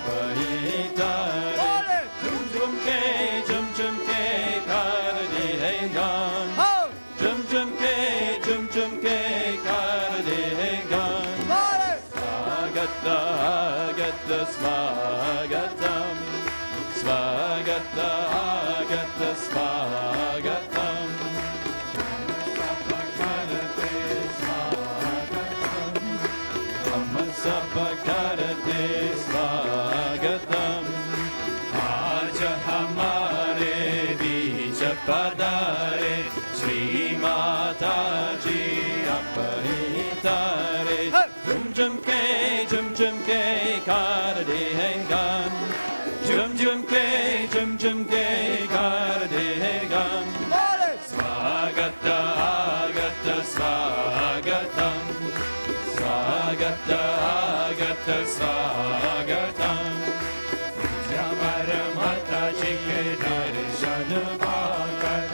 apahitare. Jum jum ke kardi hengan. Jum jum ke kardi hengan. Swagata agata swagatam. Swagata agata swagatam. Sapakarate swagatam. Aaj hamare beech padare Shri Mataji apahitare. Jum jum ke karde hengan. Jum jum ke karde hengan. Swagata agata swagatam. Swagata agata swagatam. Jamara Mataji ke darshan paakar.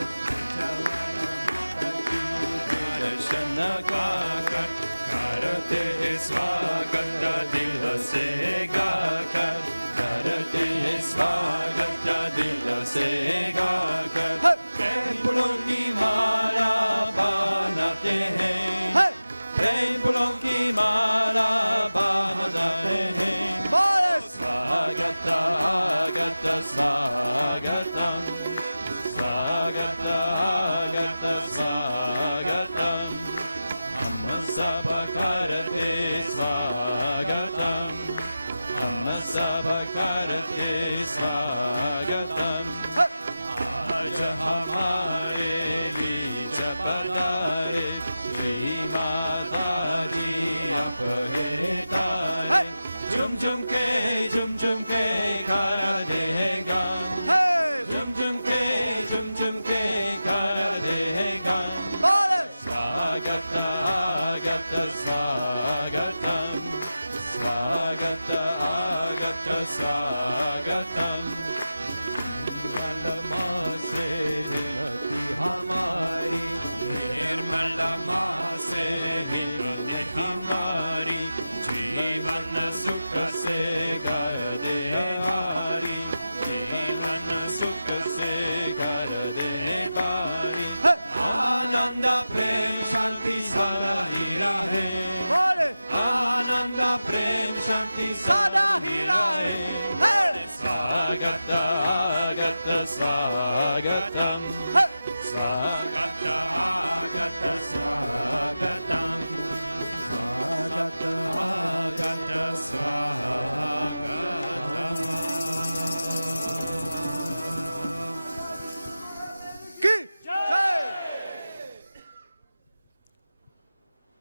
Darshan paakar karate swagata dil se gaakar. Karate swagata dil se gaakar. Prem pulon ki mala banate hain. Prem pulon ki mala banate hain. Swagata agata swagatam. Swagata agata swagatam. Amma sabakarate swagatam. Amma sabakarate swagatam. Aaj hamare beech padare Shri Mataji apahitare. Jum jum ke karde hengan. Jum jum ke karde hengan. Swagata agata swagatam. Swagata agata swagatam. Nirmala se nirati hamari. Nirmala se nirati hamari. जीवन सुख से कर दे पारी. जीवन सुख से कर दे पारी. आनंद प्रेम शांति सदा ही रहे. आनंद प्रेम शांति सदा ही रहे. स्वागत आगत स्वागतम. स्वागत आगत स्वागतम. Swagata agata swagatam. Ki Jai.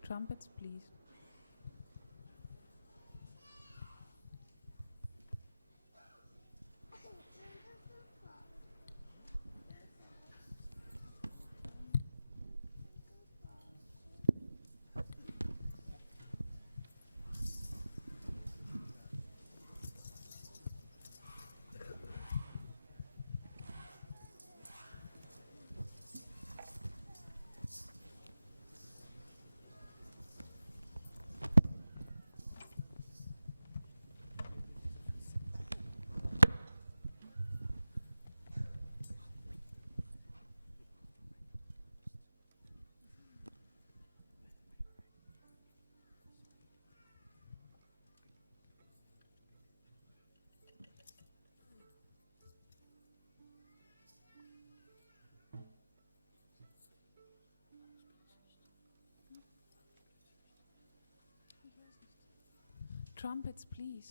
Trumpets, please. Trumpets, please.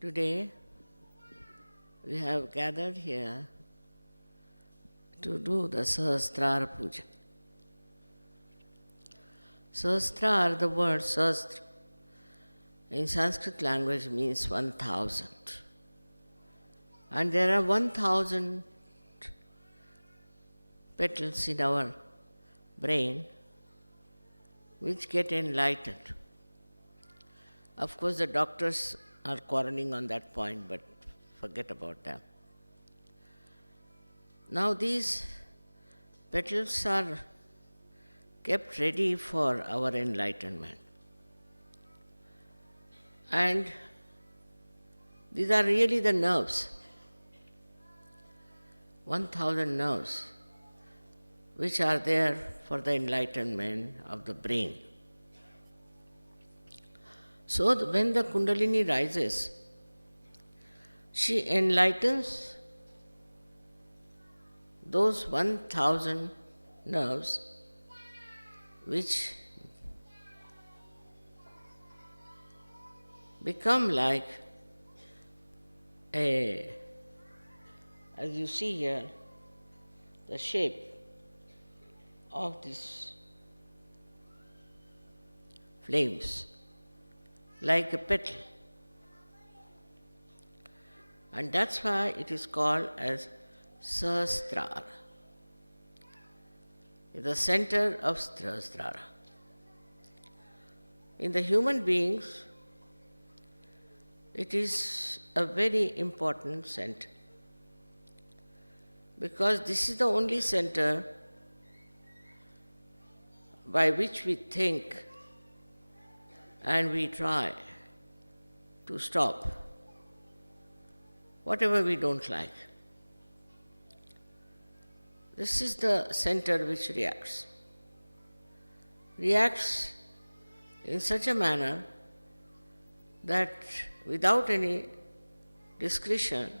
Today we have gathered here to do the Sahasrara Puja. Sahasrara, the word Sahasra, in Sanskrit language means 1,000. And there are 1,000 petals in our brain which get enlightened. Of course, the doctors are quarreling on that point, but forget about them. Now these petals are kept ready for our enlightenment. And these are really the nerves, 1,000 nerves, which are there for the enlightenment of the brain. So when the Kundalini rises, she enlightens those 1,000 nerves which become like as you see here, the shape of these flames, like a petal. And that's why it is called as Sahasrara, the center of Sahasrara. In the human beings, it is a very important center, because this is the only center by which we think and we try to stop whatever we don't like. This is the center which reacts in such a manner that without any discretion,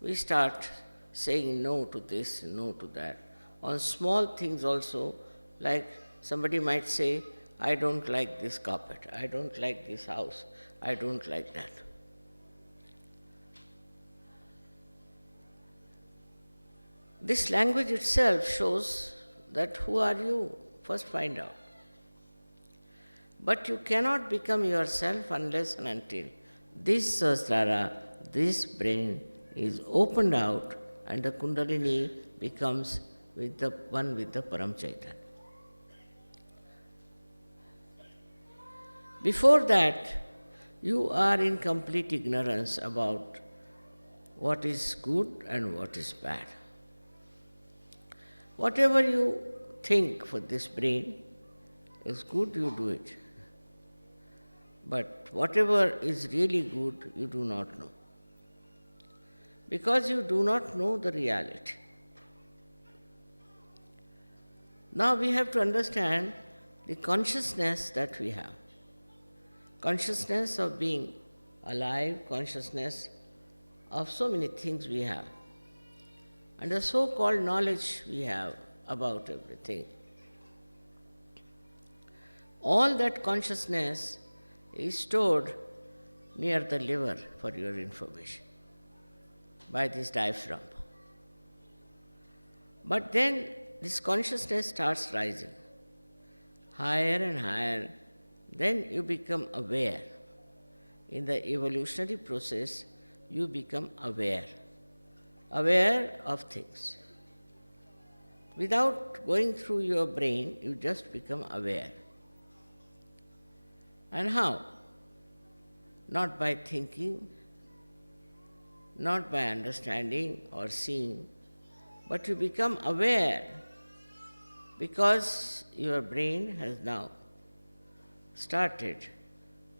we start saying no to this, no to that. On small things also, like somebody might say, I don't like this carpet, I don't like this house, I don't like that. This language itself shows that who are you? First find out. But you cannot become yourself unless and until this Sahasrara, this brain is opened out and the Kundalini becomes with the one with the Param Chaitanya. Before that, you are in complete ignorance about what is good and what is bad. Whatever you think for this brain is good, you do it. But whatever is really good, you do not know. Because you do not know the reality. Now we have to understand the consciousness that we have. Consciousness of being alive, consciousness of so many things we have, and the so-called knowledge we have about everything. All that consciousness is stored near the liver, for your information, by this diaphragm. But then this consciousness starts rising higher and higher. Then you become aware. In the evolutionary process, you become aware of things. Without going through your brain, you just become aware. And how? Not by thinking, not by understanding or seeing, but you become aware because your brain has now started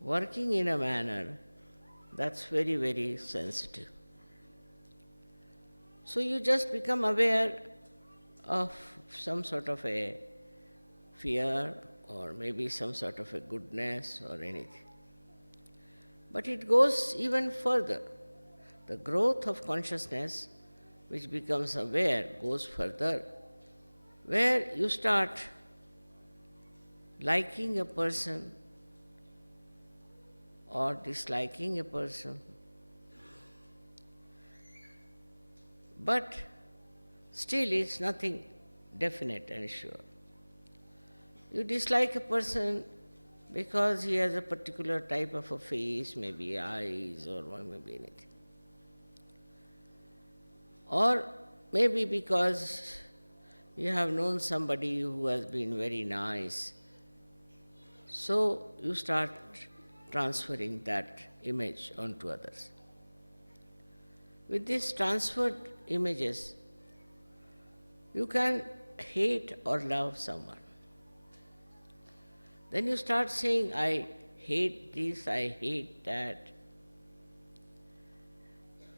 working in a manner that's very, very sensitive. So you just become aware of some sort of a fear or maybe some sort of a goodness or anything. But it goes even further. The growth of consciousness, which becomes aware, goes further, where you start liking a person or disliking a person, but still it's nothing definite and sure. You dislike a person because he has a particular type of a face, maybe eyes or maybe anything. Or maybe because you have known somebody who has been very nice, so you start transferring that image onto others. With these transferred images, you can hate or love someone. Then you start saying, I hate this, I hate that,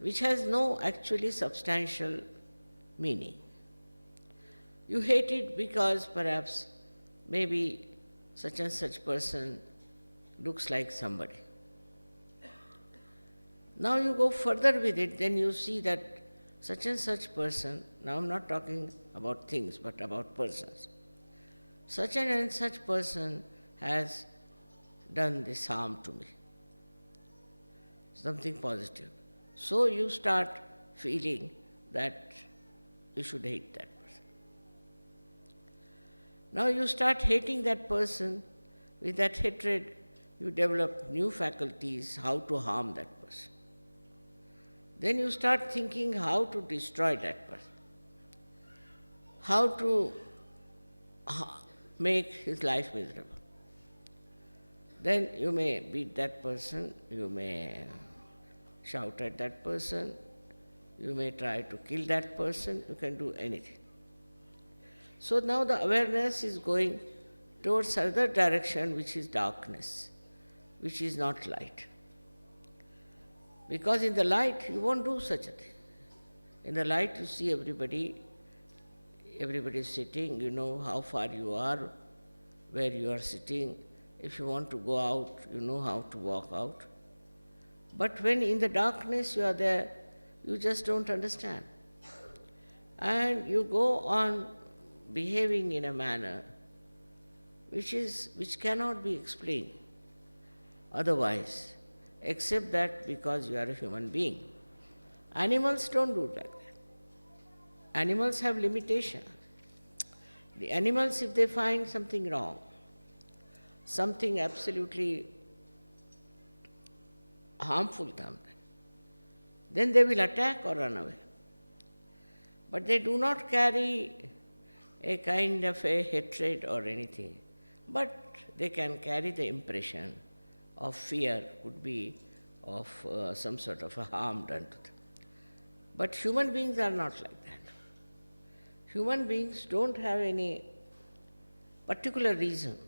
which has no actually substantial meaning. You hate it because perhaps maybe such and such person looks like somebody. Now you go further with it, then you see that such and such person, now I'm not talking about things but about persons, such and such person has done this harm to me, something positive. So you start feeling that you should hate that person. Now you start hating that person. With that hatred, you develop new faculties how to harm that person. Then you start thinking how to destroy that person, how to make his life miserable. Then you may beat that person, you may shout at that person, you may try to kill that person, you can do anything. So now the awareness is going towards other direction, which is darkness, which is not light. Because in the light you won't do such a thing. In the light you see everybody is sitting, you know how far you are, where you are sitting. If you want to go out, you know how to walk out. But when in the darkness you are there, you just don't understand. And you go on behaving in a manner which cannot be explained otherwise, except that because you are a human being. Animals don't do like that. Animals have limitation. The animals, if they find something wrong, something absolutely harmful to them, then they will attack or run away. But they do not carry a kind of a hatred or anything, but they can carry the impression of fear, could be of some sort of a harm done to them. But human beings are not like that. Human beings don't have any particular reason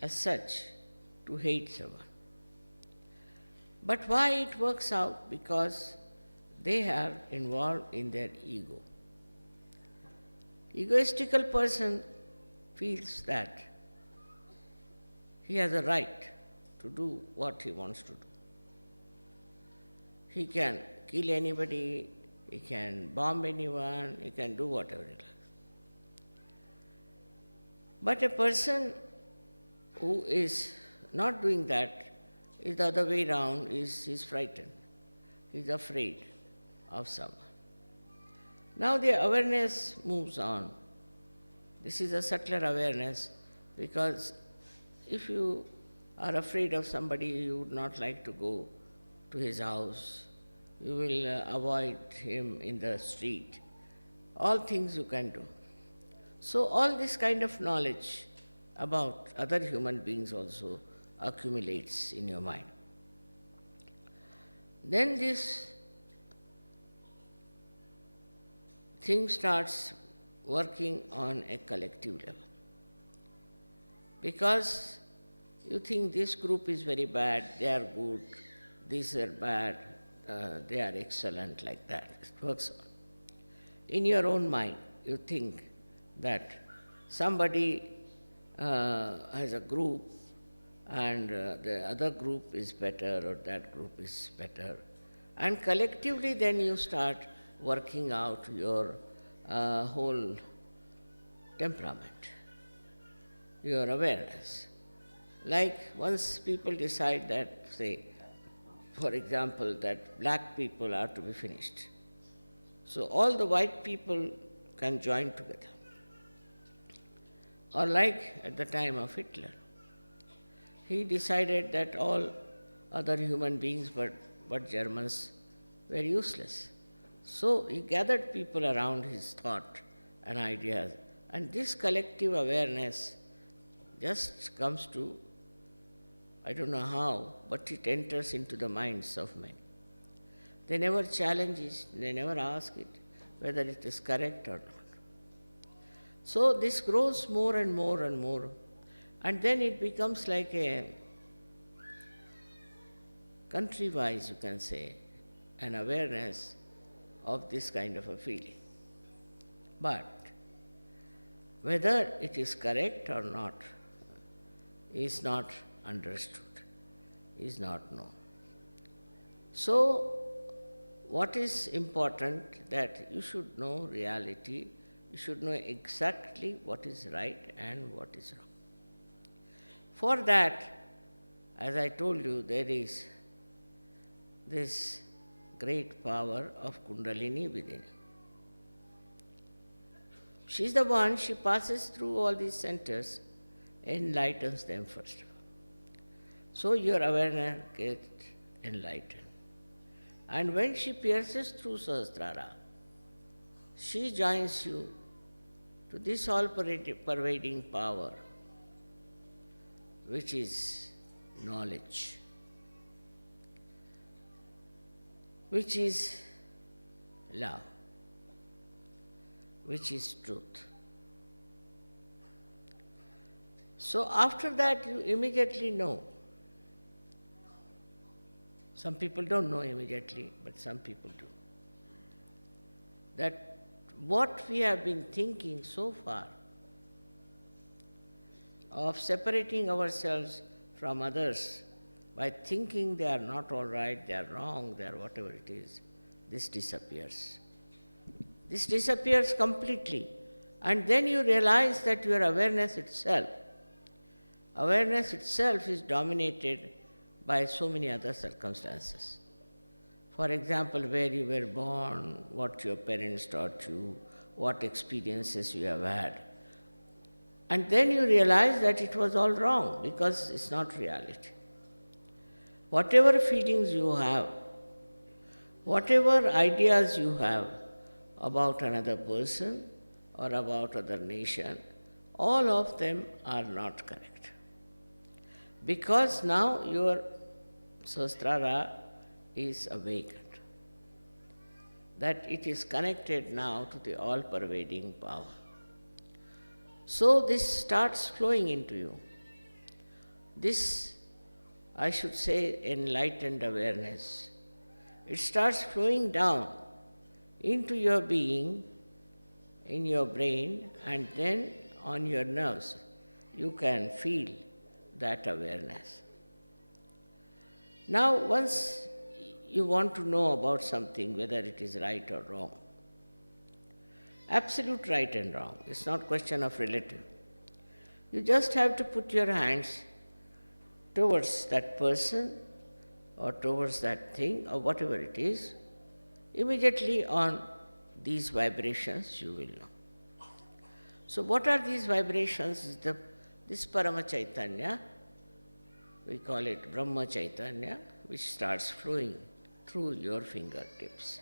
as such to hate someone. But why it works out? Because they are involved in their ego. Egoistical person feels that he has a right to do what he wants to do. He can kill anybody, he can bomb anyone, he can do whatever he likes. But a person who is not doing that is the other way around, is frightened. He is afraid of someone. Now the awareness moves on. This is a subtler awareness, because if you are afraid of somebody, you would not like to go to his house. You will avoid him in the street. All things you can do. So all this kind of knowledge about other human beings also accumulates in your mind. Then this thing starts working on a collective level. Because you think this group is very bad, they are good, these are bad, they are excellent, like that. It works on. In your own mind, you think that somebody has a group and the other group is better or that group is better. And collectively then you start working out your whole temperament. your awareness. Like once people decide that, say, for example, that black people are to be finished. So all the white people can join together. Or like at the time of Hitler, he decided that all other human beings but Germans were useless. So he gathered people around his thought and ideas, and this collective awareness just comes to, I don't know how, but it enters into the minds of men. They never challenge it, they never ask it whether it is correct or not. So this grows more and more and more, and then it becomes like a country-wise, you can say, an awareness of this kind of a feeling. But whether it is correct or not is not understood, is not known. So what is important, that you should know reality, you should know exactly what is right and what is wrong. For that, as I told you, there is this great power of Kundalini within you. She is the one, she passes through all these centers, enlightens them first of all. So your awareness gets enlightened. And when she pierces through Sahasrara, she joins you to this all-pervading power, which is knowledge, which is love, which is truth. So after that you immediately know. Some people don't know immediately, but some people do. That what we have been thinking so far of separating ourselves from others by thinking they are not all right, they are wrong, they are whatever it is, this disappears. This disappears completely. And then you realize that your awareness itself is dominated by so many other circumstances. For example, where you were born, what your parents taught you, what experiences you have had. And then you realize that it was all wrong because it's not reality. Whatever feelings you have, whatever ideas you have about another person or about other nation, all of them are not correct. Because now your Sahasrara is awakened, that it is connected now to the all-pervading power. So this starts flowing into you. This, I should say, enlightened awareness. It starts flowing down into your being, in your brain, and then on your nerves. You can feel that awareness. Now, once you want to know about something, whether it is right or wrong, absolute right and wrong, it's not question of relative. You just have to put your hands towards that person or towards that thing or whatever it is. Immediately on these vibrations you will know. So what are these vibrations? This Parama Chaitanya, we call it Brahma Chaitanya, which starts flowing through your fingertips.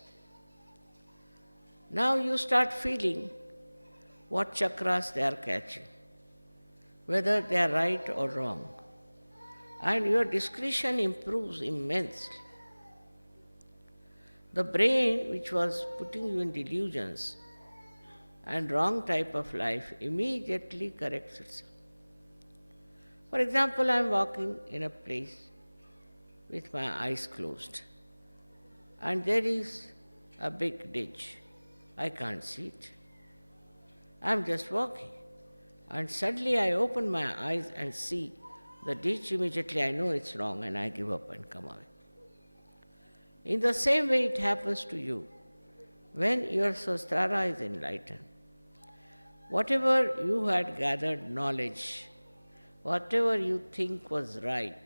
Now you start feeling what chakras they are catching, whether they are right or wrong. And your discretion improves immensely. The brain, which was putting you in delusions and wrong type of life, immediately corrects itself. For example, I am walking in a place with my eyes closed, and there is a big ditch. I can't see it. I am just walking, and suddenly I open my eyes and see the ditch. Immediately I know it's wrong and I give up and come away. In the same way it happens to you when your Sahasrara is enlightened. Whatever you had gathered knowledge whatever you think was right,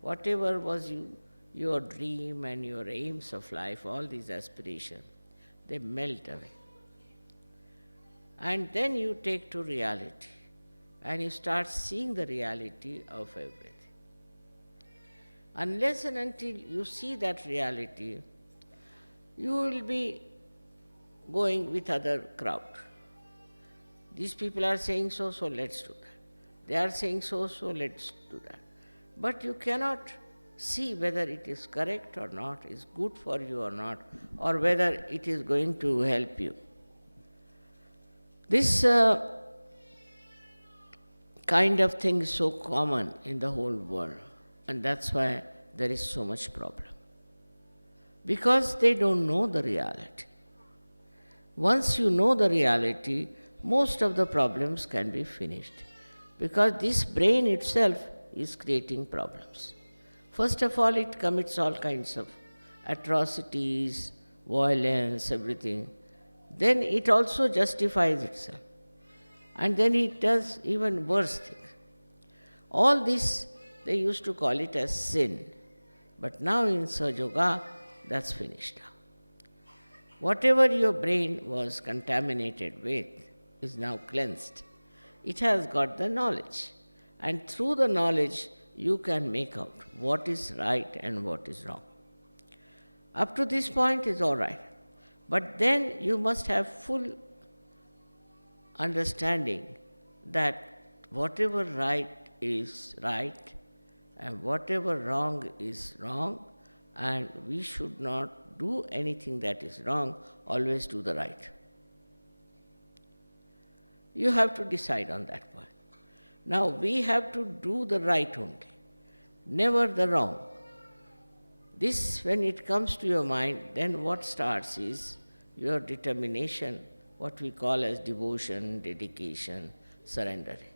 whatever was your dream and your aims of life, all these aspirations, they melt away. And then you take to reality and you start seeing the reality of everything. Unless and until you see that reality, you will be going with other crowd. These people are saying so, so let's do that. They are saying so, so let's do that. But you cannot see whether it is correct or not, is good for you or not, or whether it is going to help you. This kind of thing is so common in the whole world, and that's why there is so much problem. Because they don't know the reality. Once you know the reality, most of the problems can be finished. Because this brain itself is creating problems. First of all, it commits all kinds of atrocities, violence, everything. Then it also justifies itself. And then it does even worse things. All this, they used to call it as sin. But now in Sahaja Yoga, that's finished now. Whatever your brain was contaminated with is now cleansed. It has got the knowledge. And through the knowledge, you can make out what is right and what is wrong. Up to this point is all right. But then you must have full understanding that whatever right is right and whatever wrong is wrong, and we should not do anything that is wrong, always do the right. You have to decide on that point. Now we have to do the right only, never the wrong. This, when it comes to your mind, then what starts is your determination, what we call as devotion, dedication, surrendering.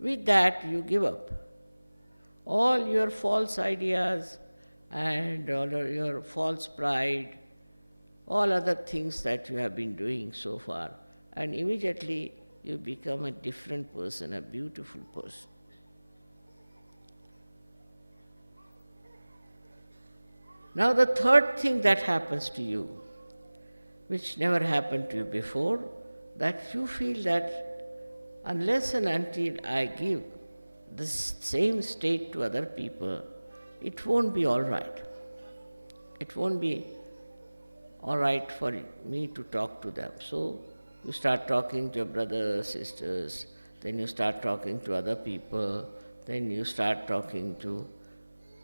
With that, you give up all your false ideas and all your false pride, all other things that you have been doing so far, and immediately you become a different person, a beautiful person. Now the third thing that happens to you, which never happened to you before, that you feel that unless and until I give the same state to other people, it won't be all right. It won't be all right for me to talk to them. So you start talking to your brothers, sisters, then you start talking to other people, then you start talking to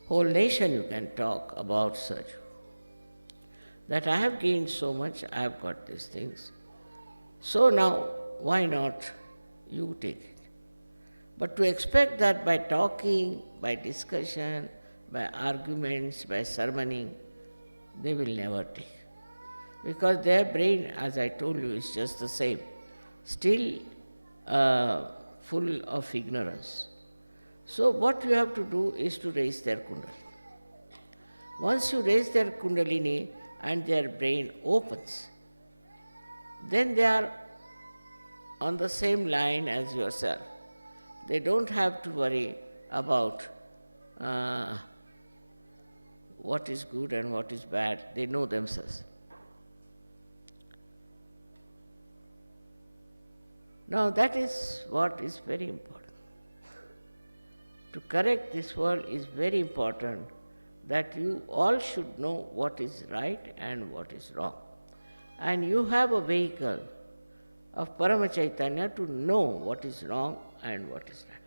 whole nation. You can talk about such. That I have gained so much, I have got these things. So now, why not you take it? But to expect that by talking, by discussion, by arguments, by sermoning, they will never take. Because their brain, as I told you, is just the same, still full of ignorance. So what you have to do is to raise their kundalini. Once you raise their kundalini and their brain opens, then they are on the same line as yourself. They don't have to worry about what is good and what is bad. They know themselves. Now that is what is very important. To correct this world is very important, that you all should know what is right and what is wrong. And you have a vehicle of Parama Chaitanya to know what is wrong and what is right.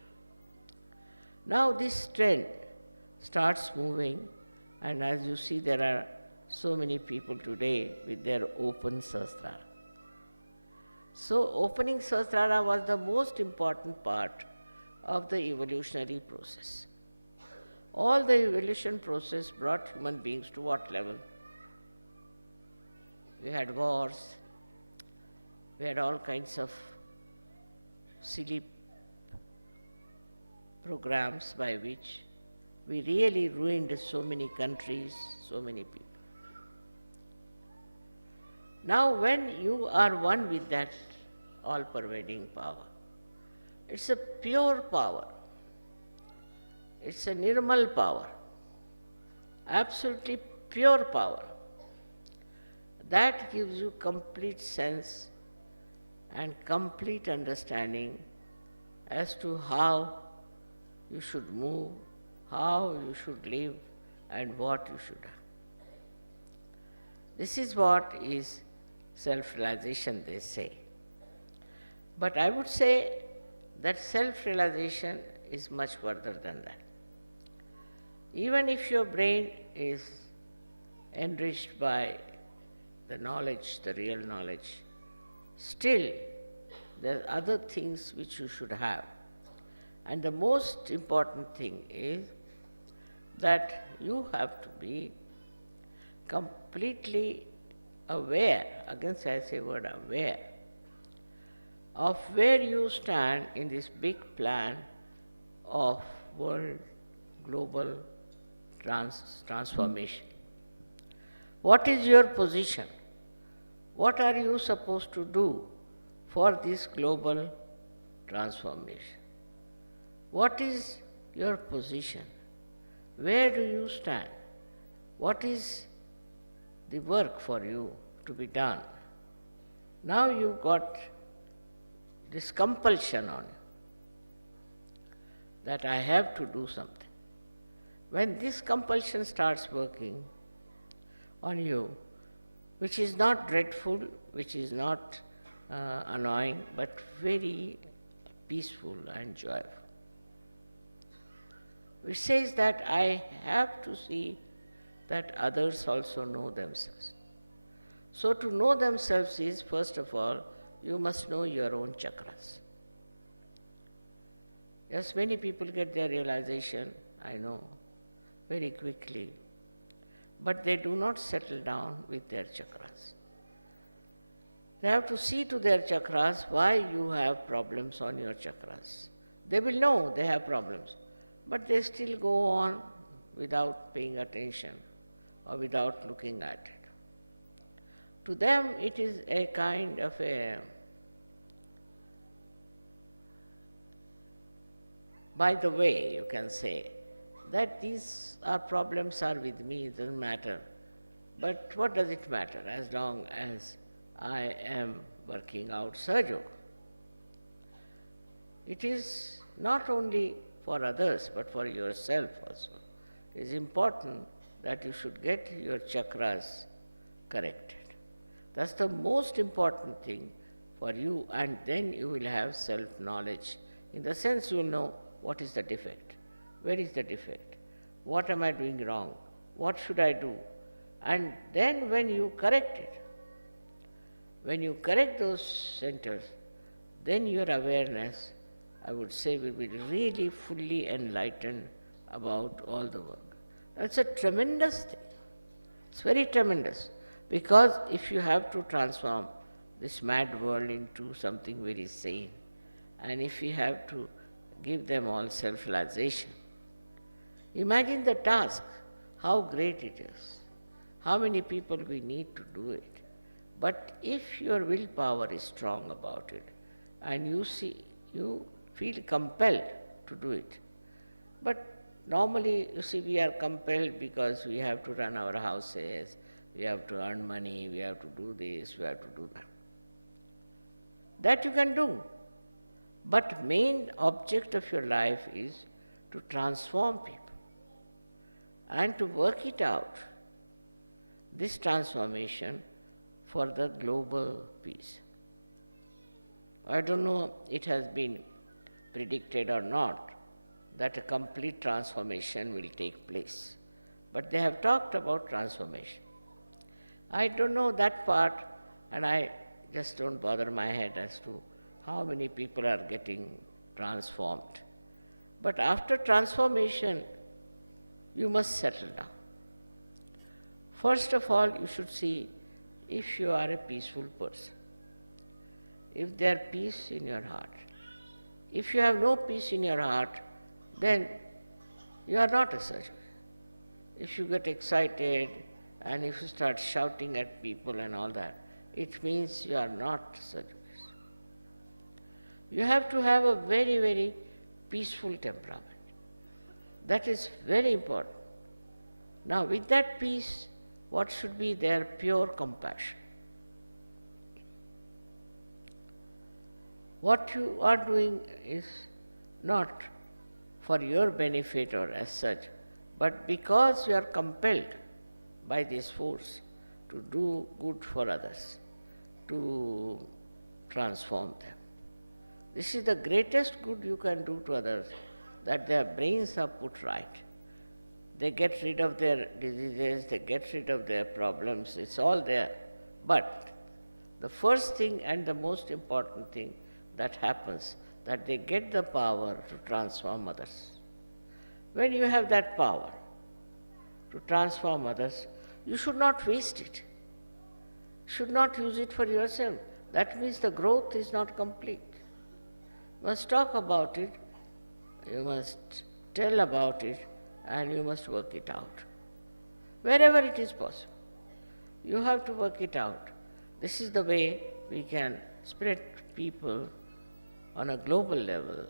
Now this trend starts moving, and as you see, there are so many people today with their open Sahasrara. So opening Sahasrara was the most important part of the evolutionary process. All the evolution process brought human beings to what level? We had wars, we had all kinds of silly programs by which we really ruined so many countries, so many people. Now when you are one with that all-pervading power. It's a pure power. It's a nirmal power, absolutely pure power. That gives you complete sense and complete understanding as to how you should move, how you should live, and what you should have. This is what is self-realization, they say. But I would say that self-realization is much further than that. Even if your brain is enriched by the knowledge, the real knowledge, still there are other things which you should have. And the most important thing is that you have to be completely aware, again I say word aware, of where you stand in this big plan of world global transformation. What is your position? What are you supposed to do for this global transformation? What is your position? Where do you stand? What is the work for you to be done? Now you've got this compulsion on you that I have to do something. When this compulsion starts working on you, which is not dreadful, which is not annoying, but very peaceful and joyful, which says that I have to see that others also know themselves. So to know themselves is, first of all, you must know your own chakras. Yes, many people get their realization, I know, very quickly, but they do not settle down with their chakras. They have to see to their chakras why you have problems on your chakras. They will know they have problems, but they still go on without paying attention or without looking at it. To them, it is a kind of a, by the way, you can say, that these problems are with me, it doesn't matter. But what does it matter as long as I am working out Sahaja Yoga? It is not only for others, but for yourself also. It is important that you should get your chakras corrected. That's the most important thing for you, and then you will have self-knowledge. In the sense you will know what is the defect, where is the defect, what am I doing wrong, what should I do. And then when you correct it, when you correct those centers, then your awareness, I would say, will be really fully enlightened about all the work. That's a tremendous thing. It's very tremendous. Because if you have to transform this mad world into something very sane, and if you have to give them all self-realization, imagine the task, how great it is, how many people we need to do it. But if your willpower is strong about it, and you feel compelled to do it. But normally, you see, we are compelled because we have to run our houses, we have to earn money, we have to do this, we have to do that. That you can do. But main object of your life is to transform people and to work it out, this transformation for the global peace. I don't know, it has been predicted or not that a complete transformation will take place. But they have talked about transformation. I don't know that part, and I just don't bother my head as to how many people are getting transformed. But after transformation, you must settle down. First of all, you should see if you are a peaceful person, if there is peace in your heart. If you have no peace in your heart, then you are not a Sahaja. If you get excited and if you start shouting at people and all that, it means you are not Sahaja. You have to have a very, very peaceful temperament. That is very important. Now, with that peace, what should be there? Pure compassion. What you are doing is not for your benefit or as such, but because you are compelled by this force to do good for others, to transform them. This is the greatest good you can do to others, that their brains are put right. They get rid of their diseases, they get rid of their problems, it's all there. But the first thing and the most important thing that happens, that they get the power to transform others. When you have that power to transform others, you should not waste it. You should not use it for yourself. That means the growth is not complete. You must talk about it, you must tell about it, and you must work it out. Wherever it is possible, you have to work it out. This is the way we can spread people on a global level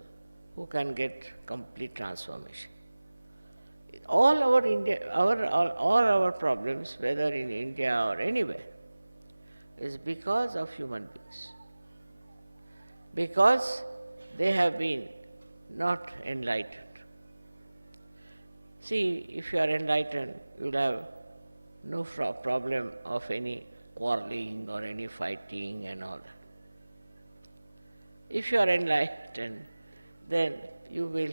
who can get complete transformation. All our problems, whether in India or anywhere, is because of human beings. Because they have been not enlightened. See, if you are enlightened, you will have no problem of any quarreling or any fighting and all that. If you are enlightened, then you will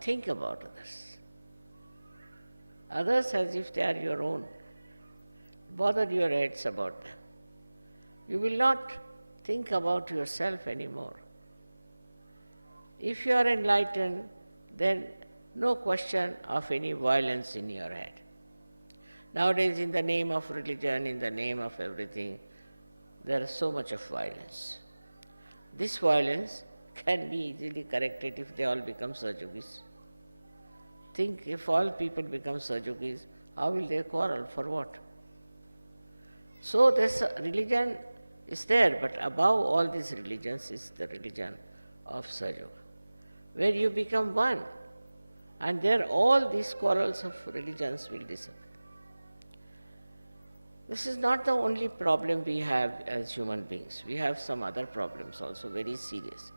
think about others. Others as if they are your own. Bother your heads about them. You will not think about yourself anymore. If you are enlightened, then no question of any violence in your head. Nowadays, in the name of religion, in the name of everything, there is so much of violence. This violence can be easily corrected if they all become Sahajogis. Think, if all people become Sahajogis, how will they quarrel? For what? So this religion is there, but above all these religions is the religion of Sahaja, where you become one, and there all these quarrels of religions will disappear. This is not the only problem we have as human beings. We have some other problems also, very serious.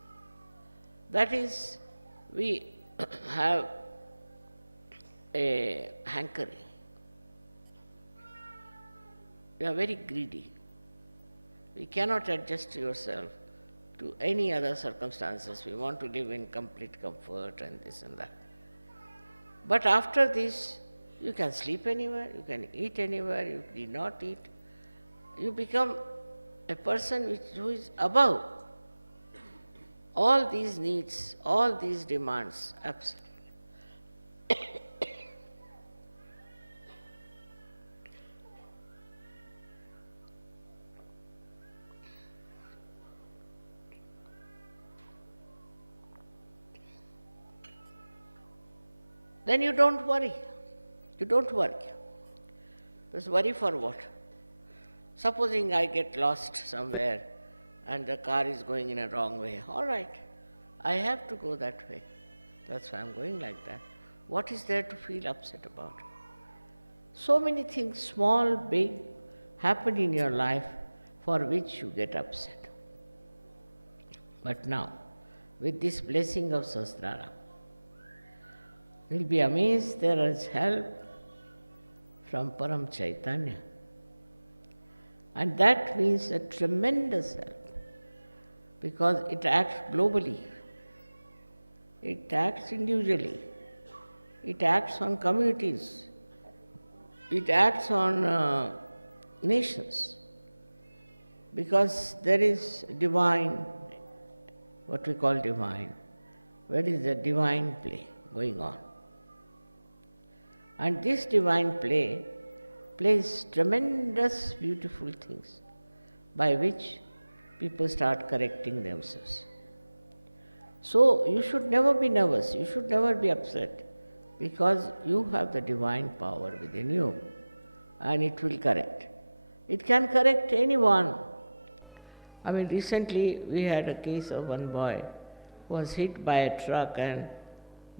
That is, we have a hankering. We are very greedy. We cannot adjust yourself to any other circumstances. We want to live in complete comfort and this and that. But after this, you can sleep anywhere, you can eat anywhere, you need not eat. You become a person who is above all these needs, all these demands, absolutely. Then you don't worry. You don't worry. Just worry for what? Supposing I get lost somewhere and the car is going in a wrong way. All right, I have to go that way. That's why I'm going like that. What is there to feel upset about? So many things, small, big, happen in your life for which you get upset. But now, with this blessing of Sahasrara, you'll be amazed there is help from Param Chaitanya. And that means a tremendous help, because it acts globally, it acts individually, it acts on communities, it acts on nations, because there is divine, what we call divine, where is the divine play going on. And this divine play plays tremendous beautiful things by which people start correcting themselves. So you should never be nervous, you should never be upset, because you have the divine power within you and it will correct. It can correct anyone. I mean, recently we had a case of one boy who was hit by a truck and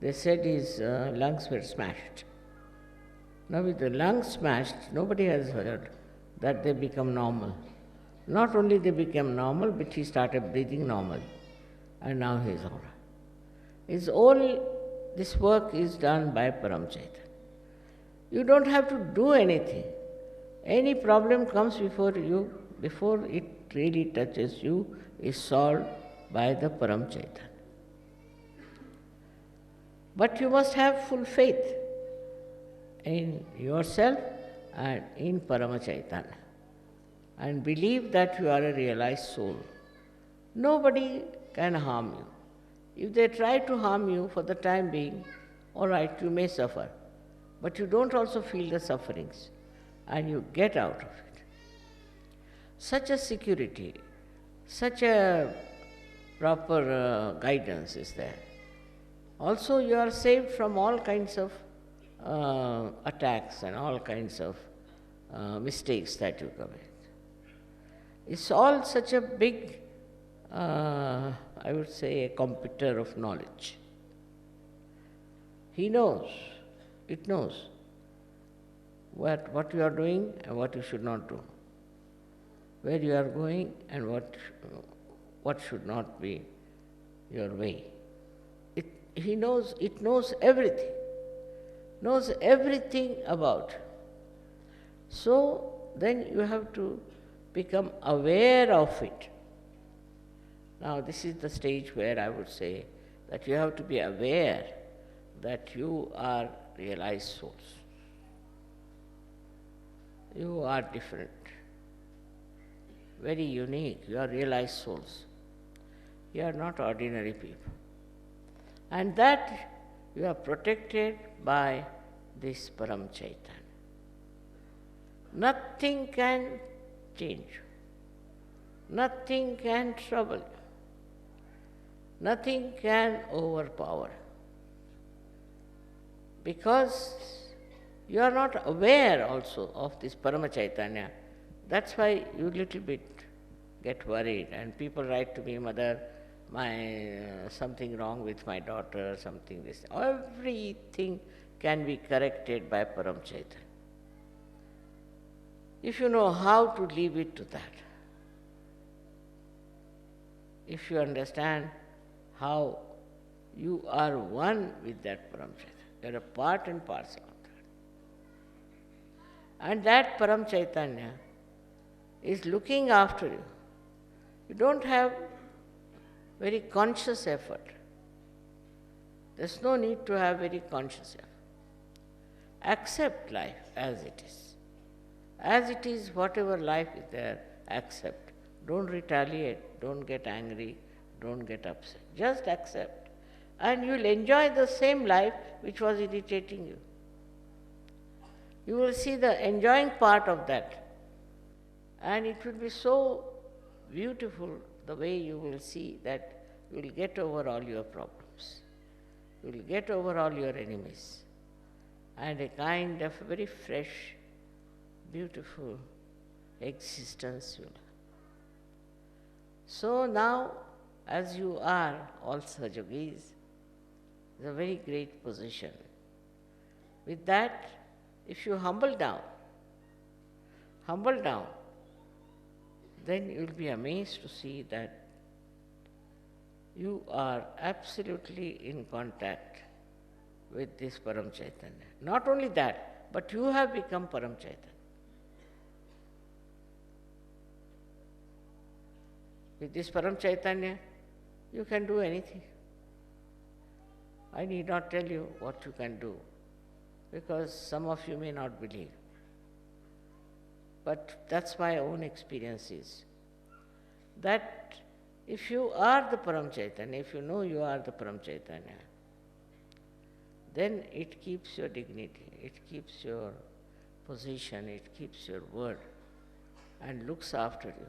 they said his lungs were smashed. Now, with the lungs smashed, nobody has heard that they become normal. Not only they became normal, but he started breathing normal, and now he is all right. It's all, this work is done by Param Chaitanya. You don't have to do anything. Any problem comes before you, before it really touches you, is solved by the Param Chaitanya. But you must have full faith in yourself and in Parama Chaitanya, and believe that you are a realized soul. Nobody can harm you. If they try to harm you for the time being, all right, you may suffer, but you don't also feel the sufferings, and you get out of it. Such a security, such a proper guidance is there. Also, you are saved from all kinds of attacks and all kinds of mistakes that you commit. It's all such a big, I would say, a computer of knowledge. He knows, it knows what you are doing and what you should not do, where you are going and what should not be your way. He knows, it knows everything about. So then you have to become aware of it. Now this is the stage where I would say that you have to be aware that you are realized souls. You are different, very unique. You are realized souls. You are not ordinary people. And that you are protected by this Param Chaitanya. Nothing can change you. Nothing can trouble you. Nothing can overpower. Because you are not aware also of this Parama Chaitanya. That's why you little bit get worried, and people write to me, Mother, something wrong with my daughter, something this. Everything can be corrected by Param Chaitanya, if you know how to leave it to that. If you understand how you are one with that Param Chaitanya, you are a part and parcel of that. And that Param Chaitanya is looking after you. You don't have very conscious effort. There's no need to have very conscious effort. Accept life as it is. As it is, whatever life is there, accept. Don't retaliate, don't get angry, don't get upset. Just accept. And you'll enjoy the same life which was irritating you. You will see the enjoying part of that. And it will be so beautiful the way you will see that you will get over all your problems. You will get over all your enemies. And a kind of very fresh, beautiful existence you will have. So now, as you are all Sahajogis, it's a very great position. With that, if you humble down, then you will be amazed to see that you are absolutely in contact with this Param Chaitanya. Not only that, but you have become Param Chaitanya. With this Param Chaitanya, you can do anything. I need not tell you what you can do, because some of you may not believe. But that's my own experience is that if you are the Param Chaitanya, if you know you are the Param Chaitanya, then it keeps your dignity, it keeps your position, it keeps your word, and looks after you.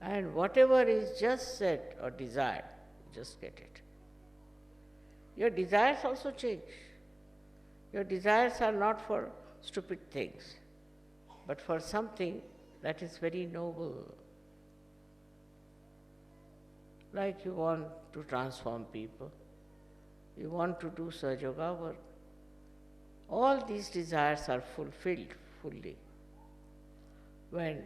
And whatever is just said or desired, you just get it. Your desires also change. Your desires are not for stupid things, but for something that is very noble. like you want to transform people, you want to do Sahaja Yoga work. All these desires are fulfilled fully when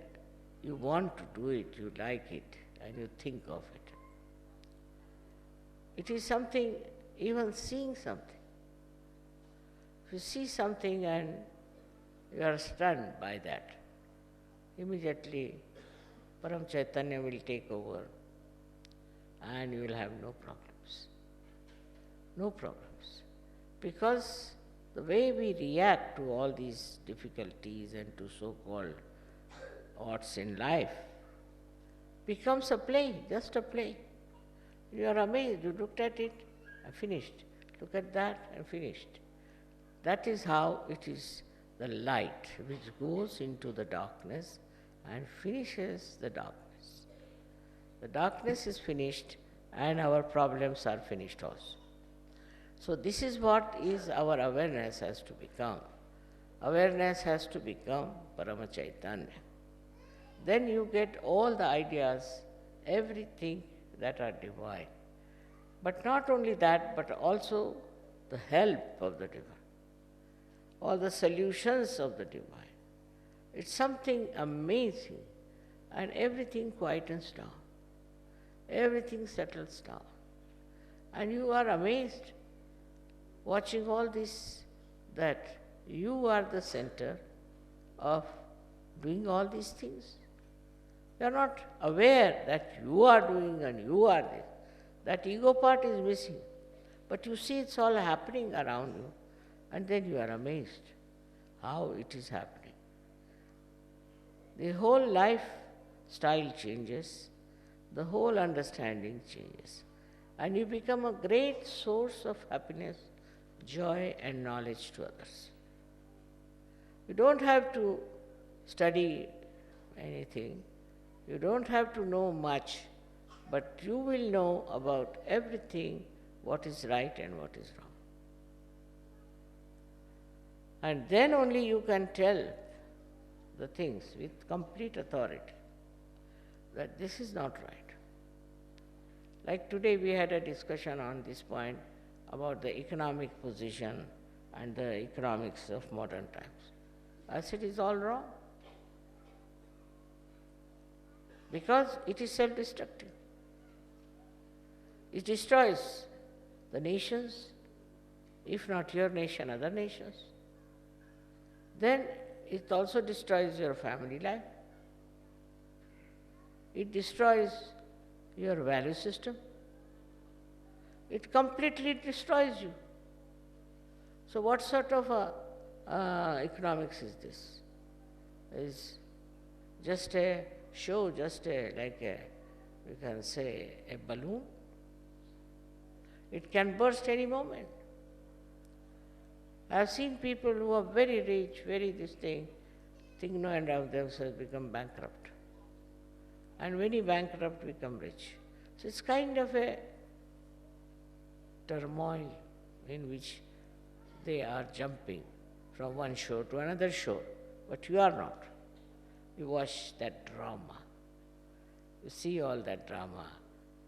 you want to do it, you like it, and you think of it. It is something, even seeing something. If you see something and you are stunned by that, immediately Param Chaitanya will take over and you will have no problems. No problems. Because the way we react to all these difficulties and to so-called odds in life becomes a play, just a play. You are amazed, you looked at it and finished. Look at that and finished. That is how it is the light which goes into the darkness and finishes the darkness. The darkness is finished and our problems are finished also. So this is what is our awareness has to become. Awareness has to become Parama Chaitanya. Then you get all the ideas, everything that are divine. But not only that, but also the help of the divine. All the solutions of the divine. It's something amazing, and everything quietens down. Everything settles down. And you are amazed watching all this, that you are the center of doing all these things. You are not aware that you are doing and you are this. That ego part is missing. But you see it's all happening around you, and then you are amazed how it is happening. The whole lifestyle changes, the whole understanding changes, and you become a great source of happiness, joy and knowledge to others. You don't have to study anything, you don't have to know much, but you will know about everything, what is right and what is wrong. And then only you can tell the things with complete authority that this is not right. Like today we had a discussion on this point about the economic position and the economics of modern times. I said it's all wrong. Because it is self-destructive. It destroys the nations, if not your nation, other nations. Then it also destroys your family life. It destroys your value system. It completely destroys you. So what sort of economics is this? Is just a show, just we can say, a balloon. It can burst any moment. I have seen people who are very rich, very this thing, think no end of themselves, become bankrupt. And many bankrupt become rich. So it's kind of a turmoil in which they are jumping from one shore to another shore. But you are not. You watch that drama. You see all that drama.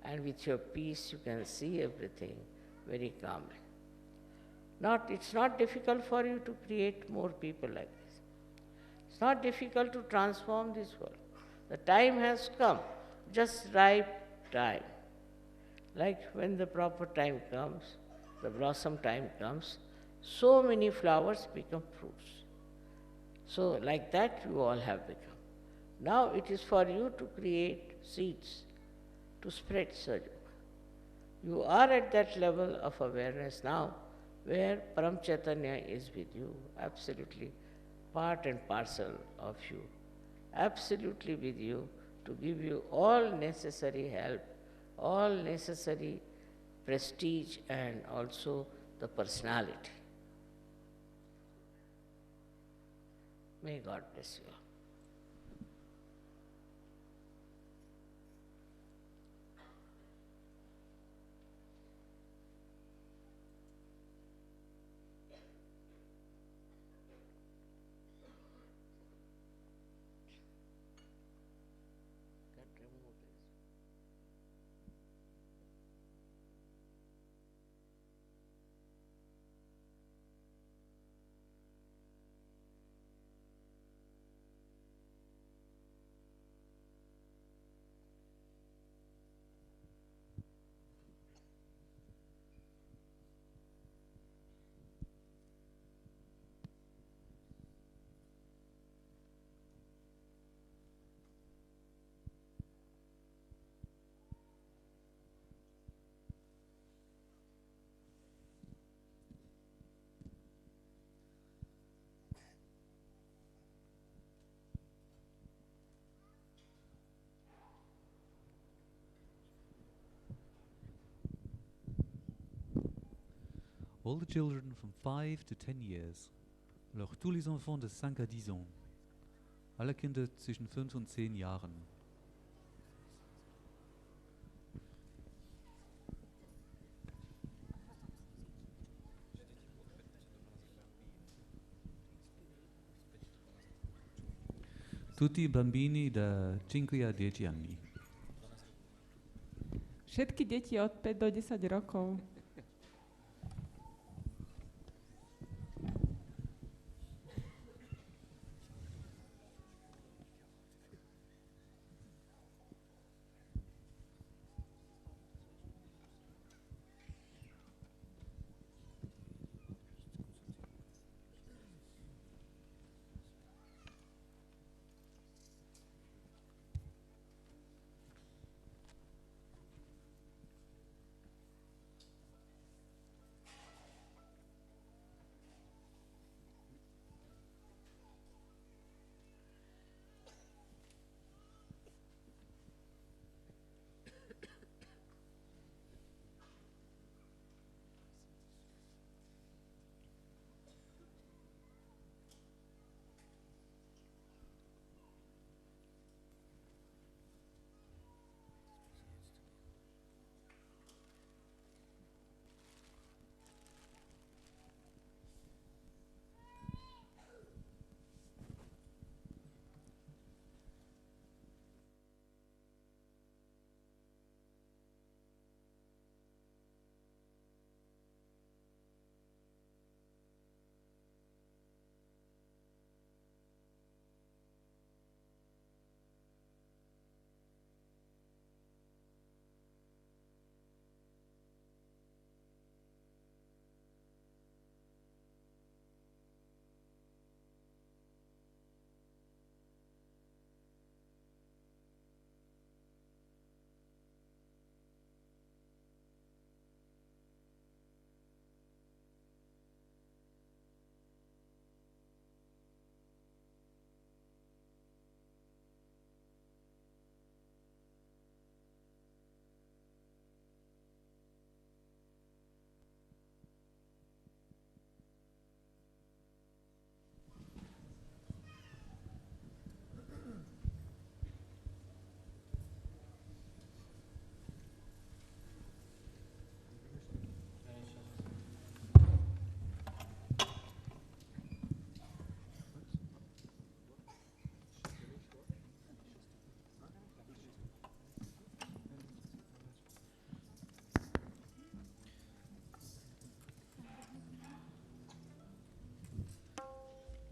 And with your peace you can see everything very calmly. It's not difficult for you to create more people like this. It's not difficult to transform this world. The time has come, just ripe time. Like when the proper time comes, the blossom time comes, so many flowers become fruits. So like that you all have become. Now it is for you to create seeds, to spread Sahaja. You are at that level of awareness now, where Param Chaitanya is with you, absolutely part and parcel of you, absolutely with you to give you all necessary help, all necessary prestige and also the personality. May God bless you all. All the children from 5 to 10 years. Alors tous les enfants de 5 à 10 ans. Alle Kinder zwischen 5 und 10 Jahren. Tutti i bambini da 5 a 10 anni. Všetky deti od 5 do 10 rokov.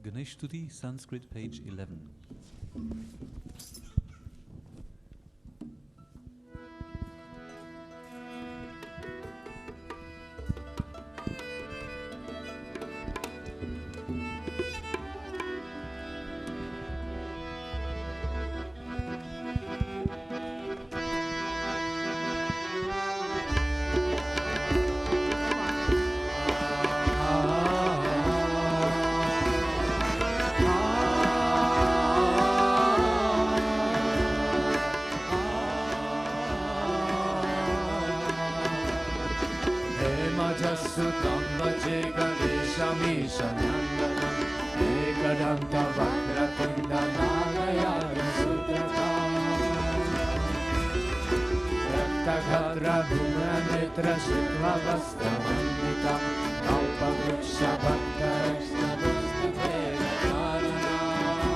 Ganesh Stuti, Sanskrit, page 11. Sutam vaje Ganeshamishanandanam Ekadanta Vakratinda Nagayana Sutratam Raktagatra Dhumra Netra Shikla Vastavanditam Kalpavruksha Bhaktarashna Vastadeva Karanam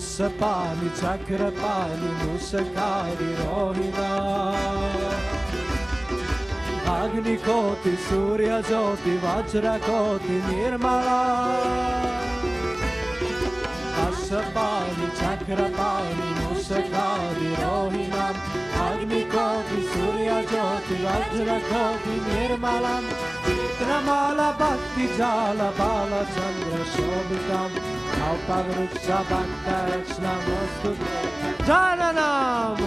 Sapani, Chakrapani, Musakari, Rohina Agni Koti, Surya Jyoti, Vajra Koti, Nirmala Sapani, Chakrapani, Musakari, Rohina Agni Koti, Surya Jyoti, Vajra Koti, Nirmala Ramala Bhakti Jala Bala Chandra Shobhitam Kalpavruksha Bhaktarashna Mostute Jaranam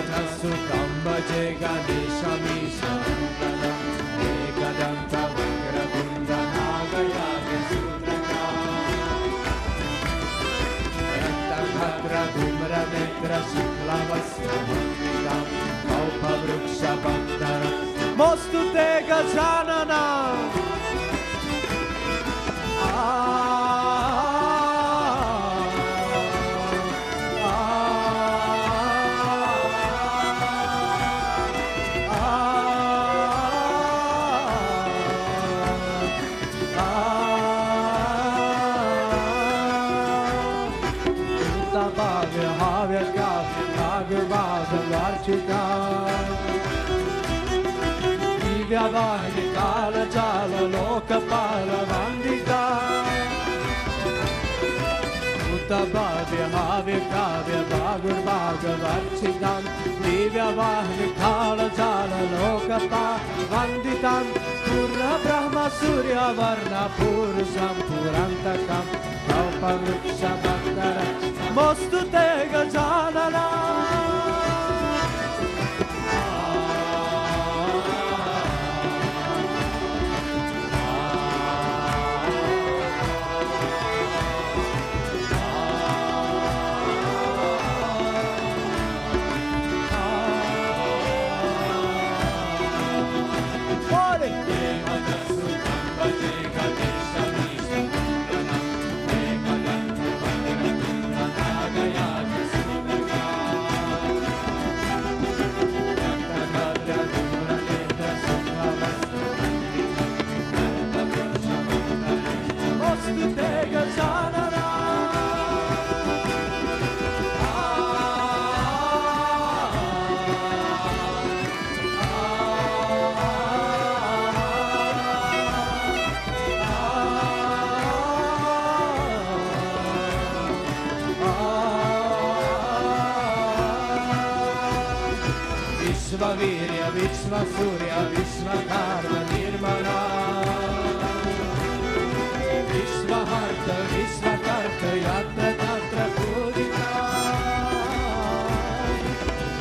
Sukam Bhaje Ganesham Isharanam Ekadanta Vakrakunda Nagayage Sutraka Yantakatra Dhumra Netra Shukla Vasya Vandidam Kaupa Vruksha Bandhara Mostu Te Gajanana Divyavahini Kala Chala Lokapala Vandita Uttabhavya Havya Kavya Bhagur Bhagavarchitam Divyavahini Kala Chala Lokapala Vanditam Purna Brahma Surya Varna Purusham Purantakam Kaupa Vruksha Bandhara Mostu Te Gajanana Vishvavirya, Vishvasurya, Vishvakarma Nirmala Vishvaharta, Vishvakarta, Yatra Tatra Pudita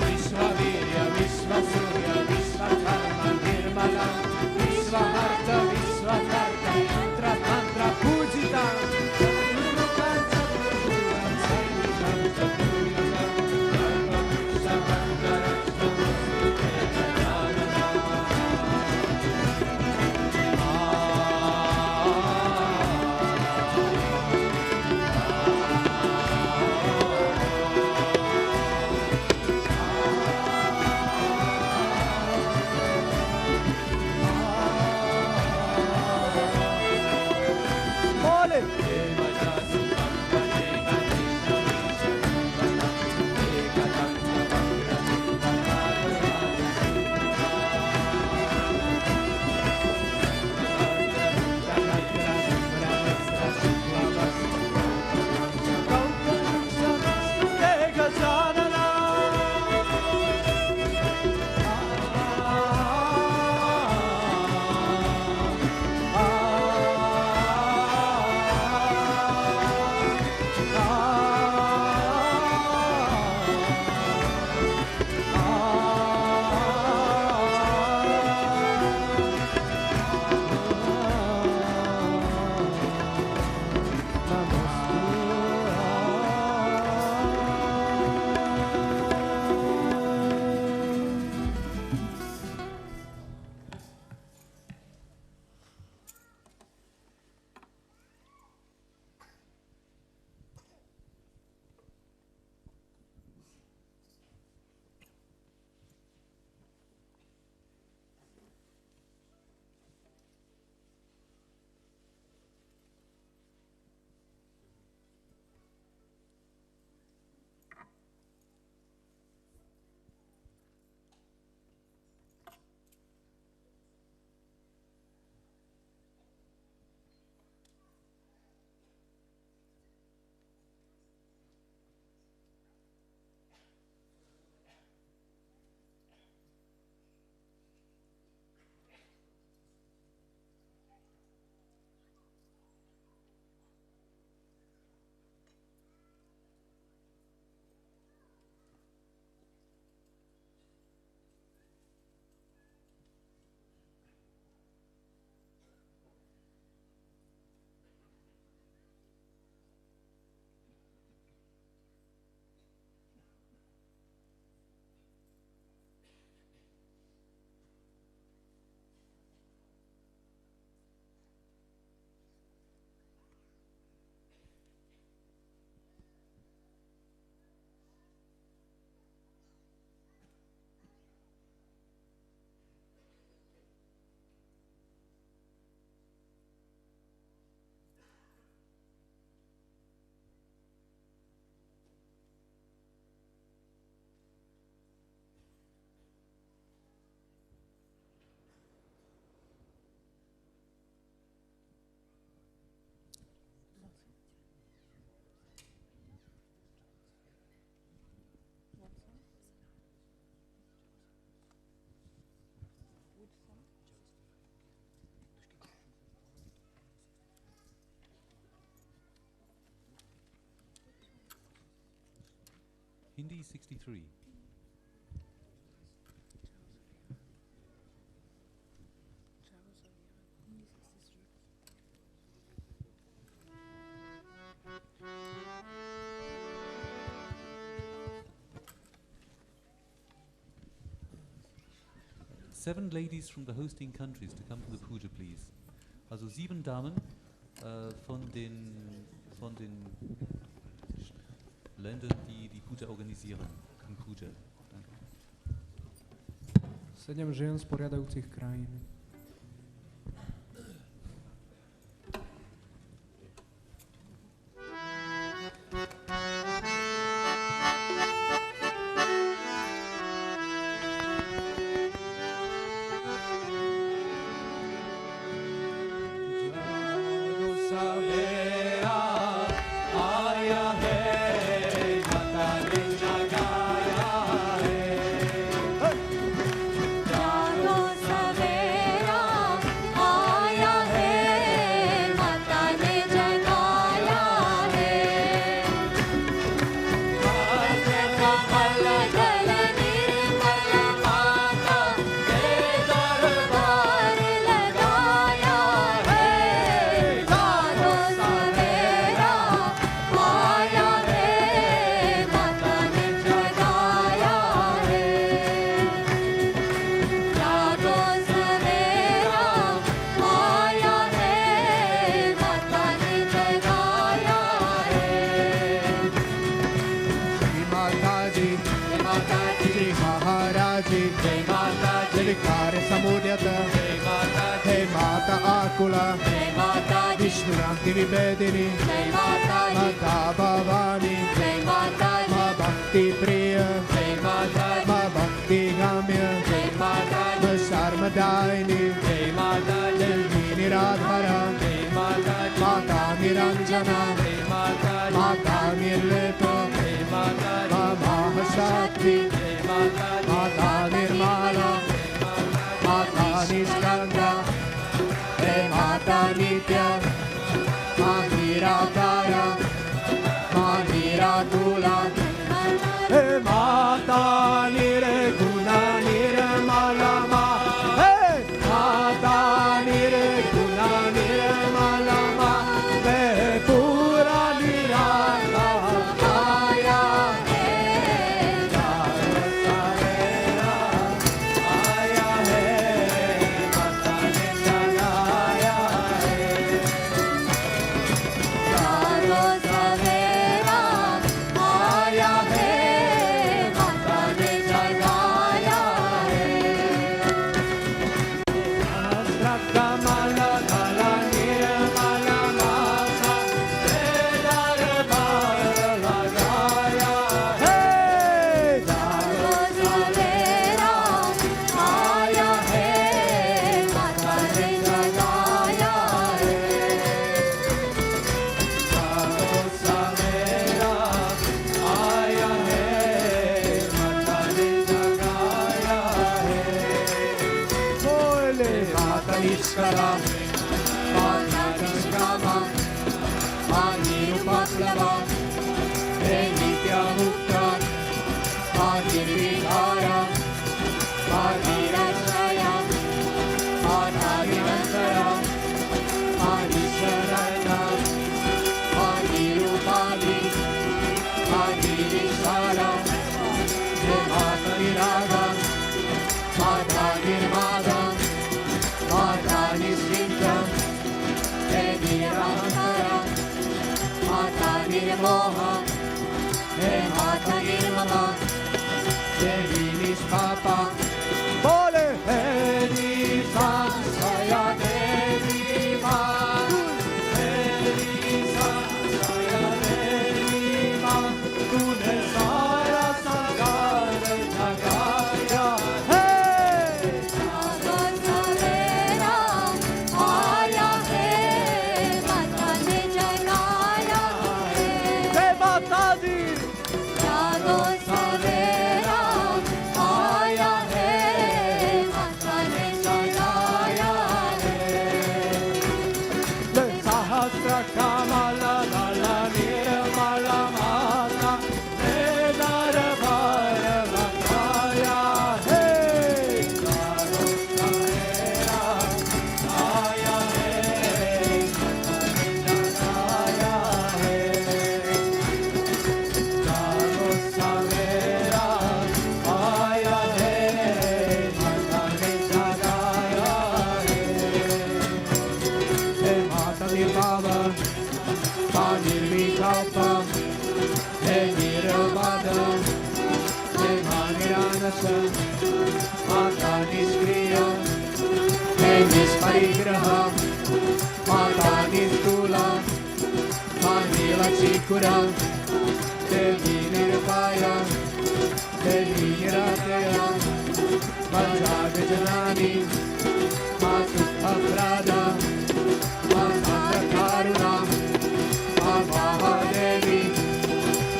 Vishvavirya, Vishvasurya, Vishvakarma Nirmala Vishvaharta, Vishvakarta, Yatra Tatra Pudita Hindi 63. Seven ladies from the hosting countries to come to the puja, please. Also 7 Damen von den Ländern, die die Puja organisieren. Puja. Danke. 7 žien z poriadajúcich krajín. Akula, Vishnuranti Vibedini, Mata Bhavani, Ma Bhakti Priya, Ma Bhakti Gamya, Ma Sarmadaini, Delvini Radhara, Mata Niranjana, Mata Nirlepa, Ma Mahashakti, Mata Nirmala, Mata Niskanda, Mata Nitya, Maniratara, Maniratula, Mata Nireguna Nirmalama, Mata Nireguna Nirmalama, Pura Nirala, Aya, Sarasarera, Aya, Mata Nitya. Nishkara, Manishkama, Manirupaklava, Nitya Mukta, Manirvihara, Manirashaya, Manirantara, Manisharana, Manirupali, Manirishara, Mataniraga, Matanirmada, Mata Nisrinta, Nirantara, Mata Nirmoha, Mata Nirmala, Devi Nishpapa, Bole Devi Sansaya Devi Ma, Devi Sansaya Devi Ma, Tune Sara Sankara Jagaya, Kamala, la la, nirmala, mata, Nirvava, Nirvikalpa, Nirvada, Niranasa, Mata Niskriya, Nisparigraha, Mata Nistula, Nila Chikura, Devi Nirvaya, Devi Nirateya, Vajavijanani, Masukha Prada, Masandra Karuna, Mahadevi,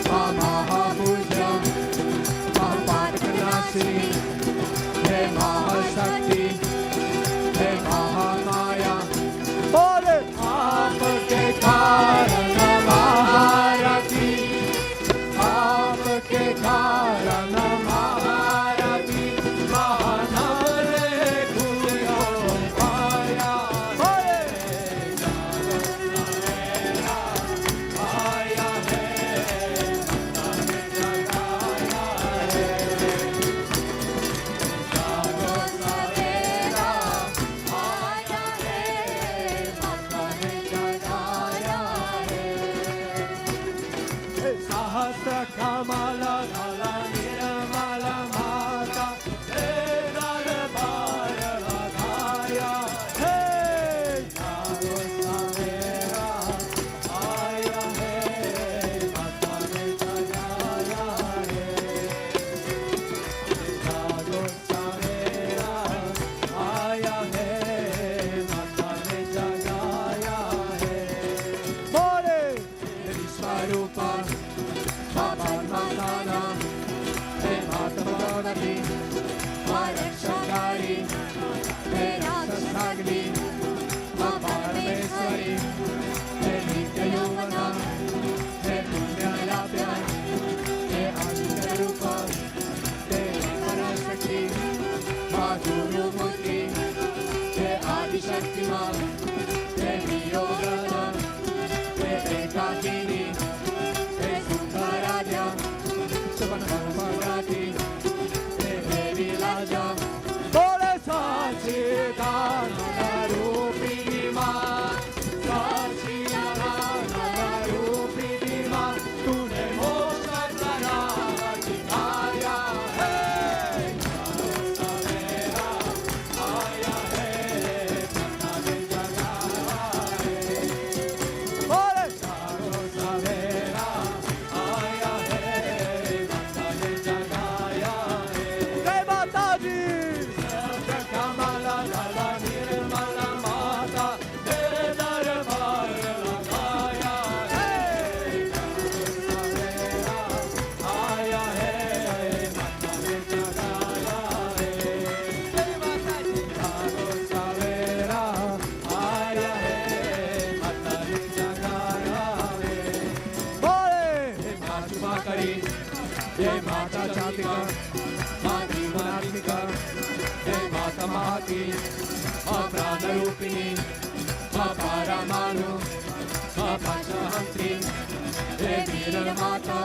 Mahapuja, Mahapatanasini, He Mahashakti, He Mahamaya, Bole. Aapke karan Maharati, Aapke karan Maharati, Mahanare Kuyo Paya, Bole. Sahasra Kamala Dhala Nirmala Mata Narbhaya Radhaya Hey Jago Savera Aya Hey Mata Nitayaya Hey Jago Savera Aya Hey Mata Nitayaya Hey Bole. Vishwarupa Papadmatana He Matamadati Varakshakari He Rasasagni Parameswari He Nityayovana He Punyalabhya He Ashtarupa He Parashakti Madhurumurti He Adishaktima He Niyogata He Ekakini He Sundaraja Savanamaharati He Vilaja Bole. Sachidanarupini Ma Sachidanarupini Ma Tune Moksha Pranadhikaya Hey Savera Aya Hey Pranadhi Jagaya Hey Bole. Savera Aya Hey Pranadhi Jagaya Hey Jai Mataji. Kamala Dhala Nirmala Mata Narbhaya Radhaya Hey Savera Aya Hey Mata Nitayaya Hey Jago Savera Aya Hey Mata Nitayaya Hey Bole. He Mata He Mata Chantika Mati Manatmika He Mata Mahati Prana-rupini Paramanu Panchahantri He Veera Mata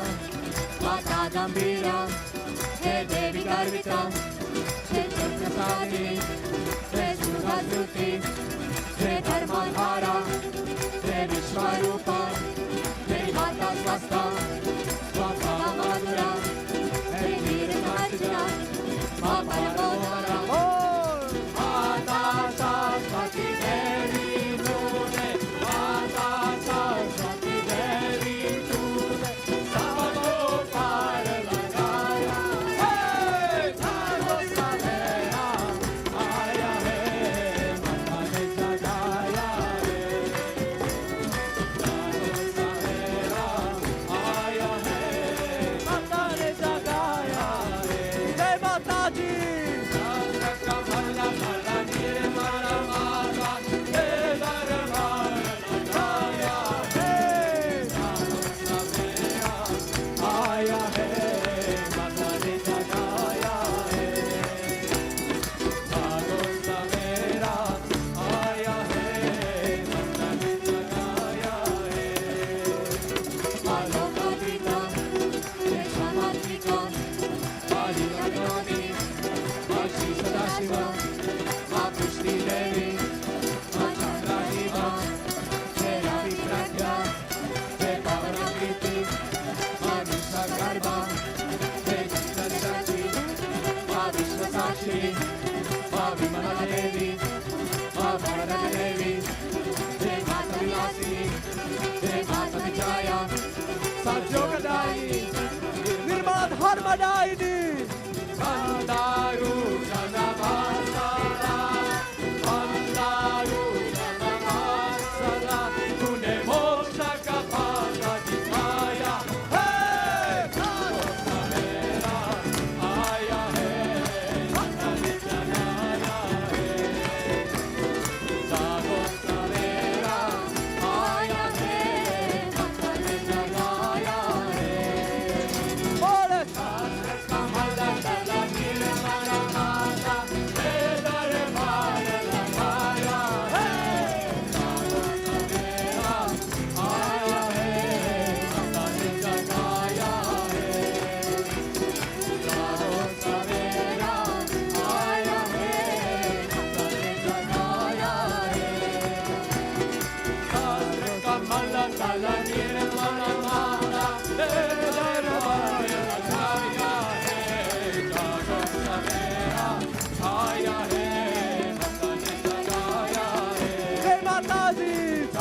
Mata Gambira He Devi Garvita He Chakrasadini He Sudhasuti He Dharmadhara He Vishwarupa He Mata Swasta Swasta Madhura He Veera Mata Paramodara Bole. Mata Saraswati Devi Nune Mata Saraswati Devi Nune Sabko Par Lagaya Hey Jago Savera Aya Hey Mata Nitayaya Hey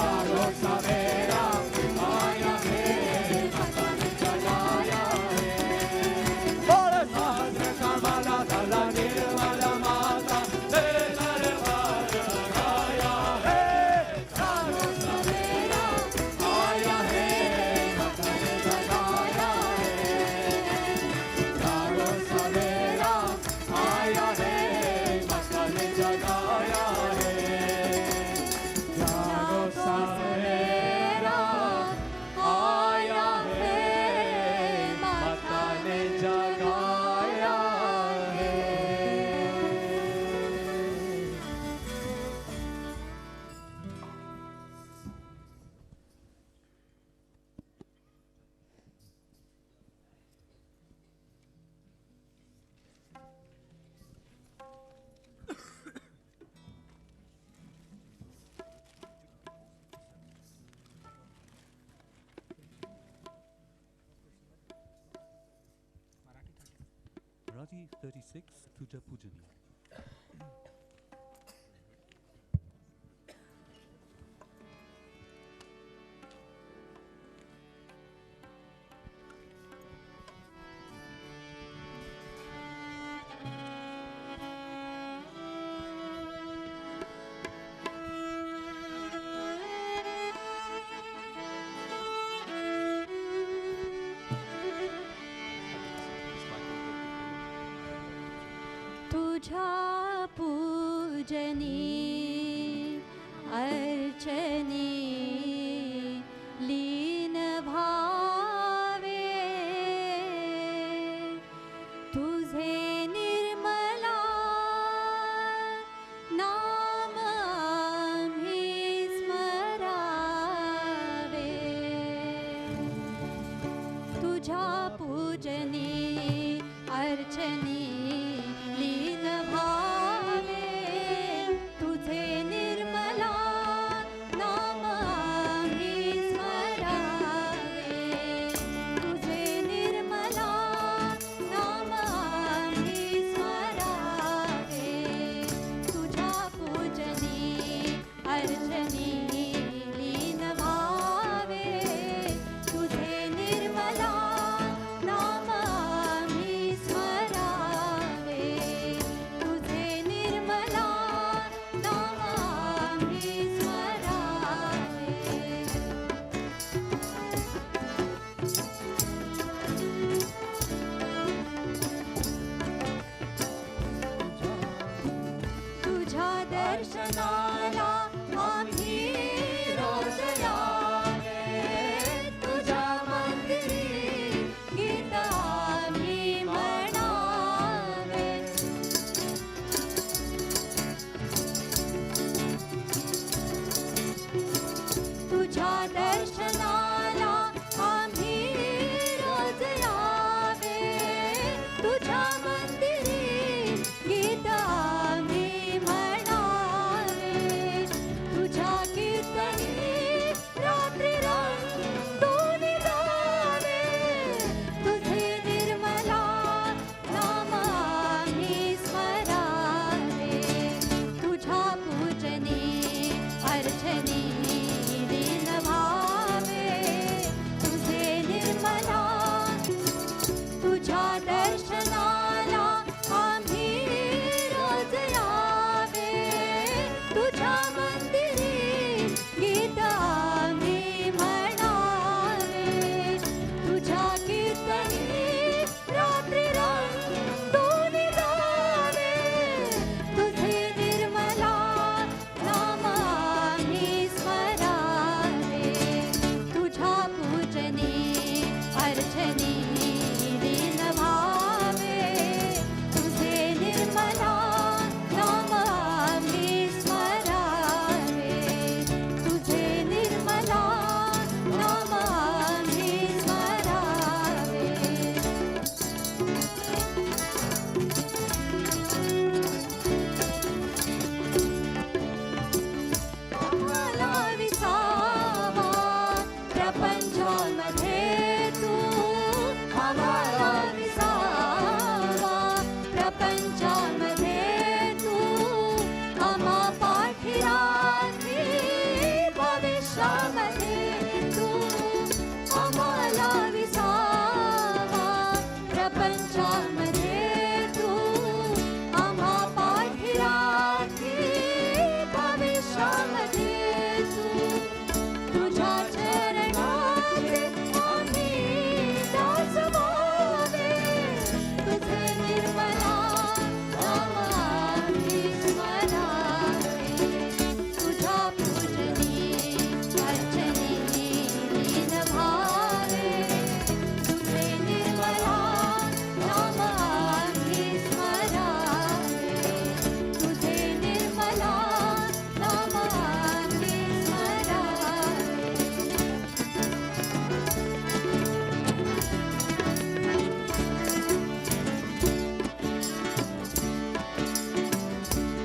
जागो सवेरा आया है माता ने जगाया है बोले आद्र कमला दल निर्मल माता ने दरबार लगाया है जागो सवेरा आया है माता ने जगाया है जागो सवेरा आया है माता ने जगाया है जागो सवेरा आया है माता ने जगाया है Rati 36, Puja Pujani. तुझा पूजनी अर्चनी लीन भावे तुझे निर्मला नाम आम्ही स्मरावे तुझा पूजनी अर्चनी लीन भावे तुझे निर्मला नाम आम्ही स्मरावे तुझे निर्मला नाम आम्ही स्मरावे तुझा पूजनी अर्चनी लीन भावे तुझे निर्मला नाम आम्ही स्मरावे भविष्यामध्ये तू आम्हाला विसावा प्रपंचामध्ये तू आम्हा पाठी राखी भविष्यामध्ये तू तुझ्या चरणाचे आम्ही दास व्हावे तुझे निर्मला नाम आम्ही स्मरावे तुझ्या पूजनी अर्चनी लीन भावे तुझे निर्मला नाम आम्ही स्मरावे तुझे निर्मला नाम आम्ही स्मरावे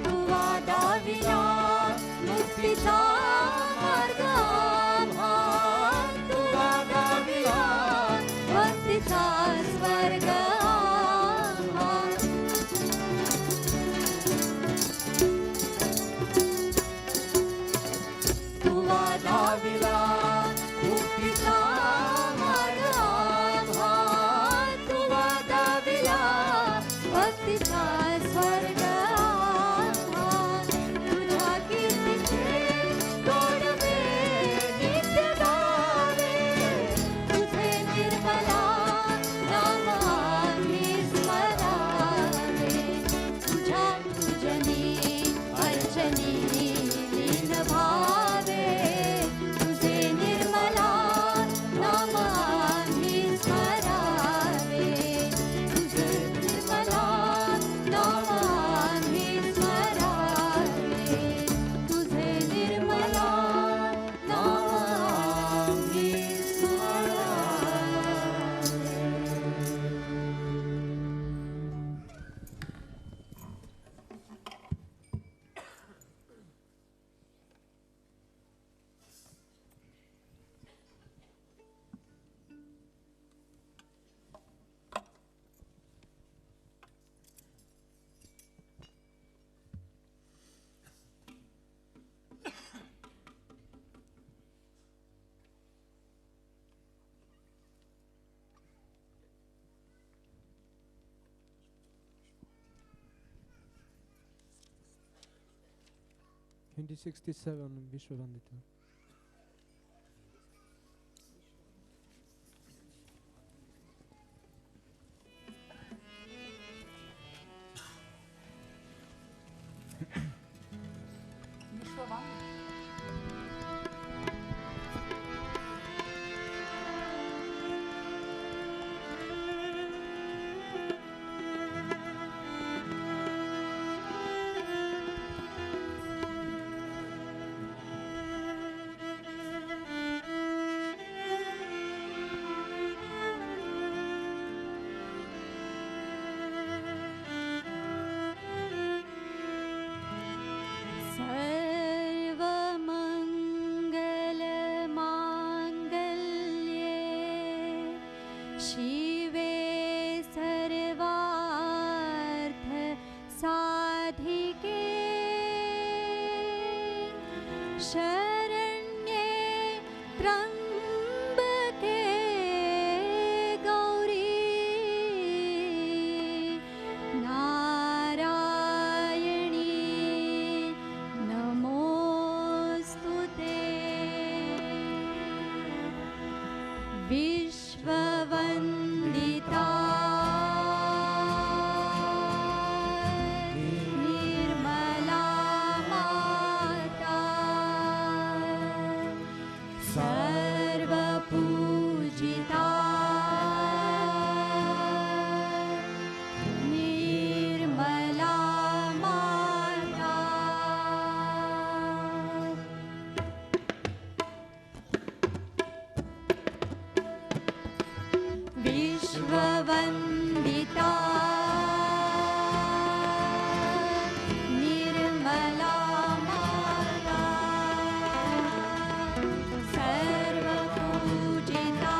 तुवा दाविला मुक्तीचा मार्ग आम्हा तुवा दाविला भक्तीचा स्वर्ग आम्हा तुवा दाविला मुक्तीचा मार्ग आम्हा तुवा दाविला भक्तीचा स्वर्ग आम्हा तुझ्या कीर्तीचे गोडवे नित्य गावे तुझे निर्मला नाम आम्ही स्मरावे तुझ्या पूजनी अर्चनी लीन भावे तुझे निर्मला नाम आम्ही स्मरावे तुझे निर्मला नाम आम्ही स्मरावे तुझे निर्मला नाम आम्ही Hindi 67 Vishwavandita. सर्वमङ्गलमाङ्गल्ये शिवे सर्वार्थ साधिके शरण्ये त्र्यम्बके गौरी नारायणी नमोऽस्तु ते विश्ववन्दिता निर्मला माता सर्वपूजिता निर्मला माता विश्ववन्दिता निर्मला माता सर्वपूजिता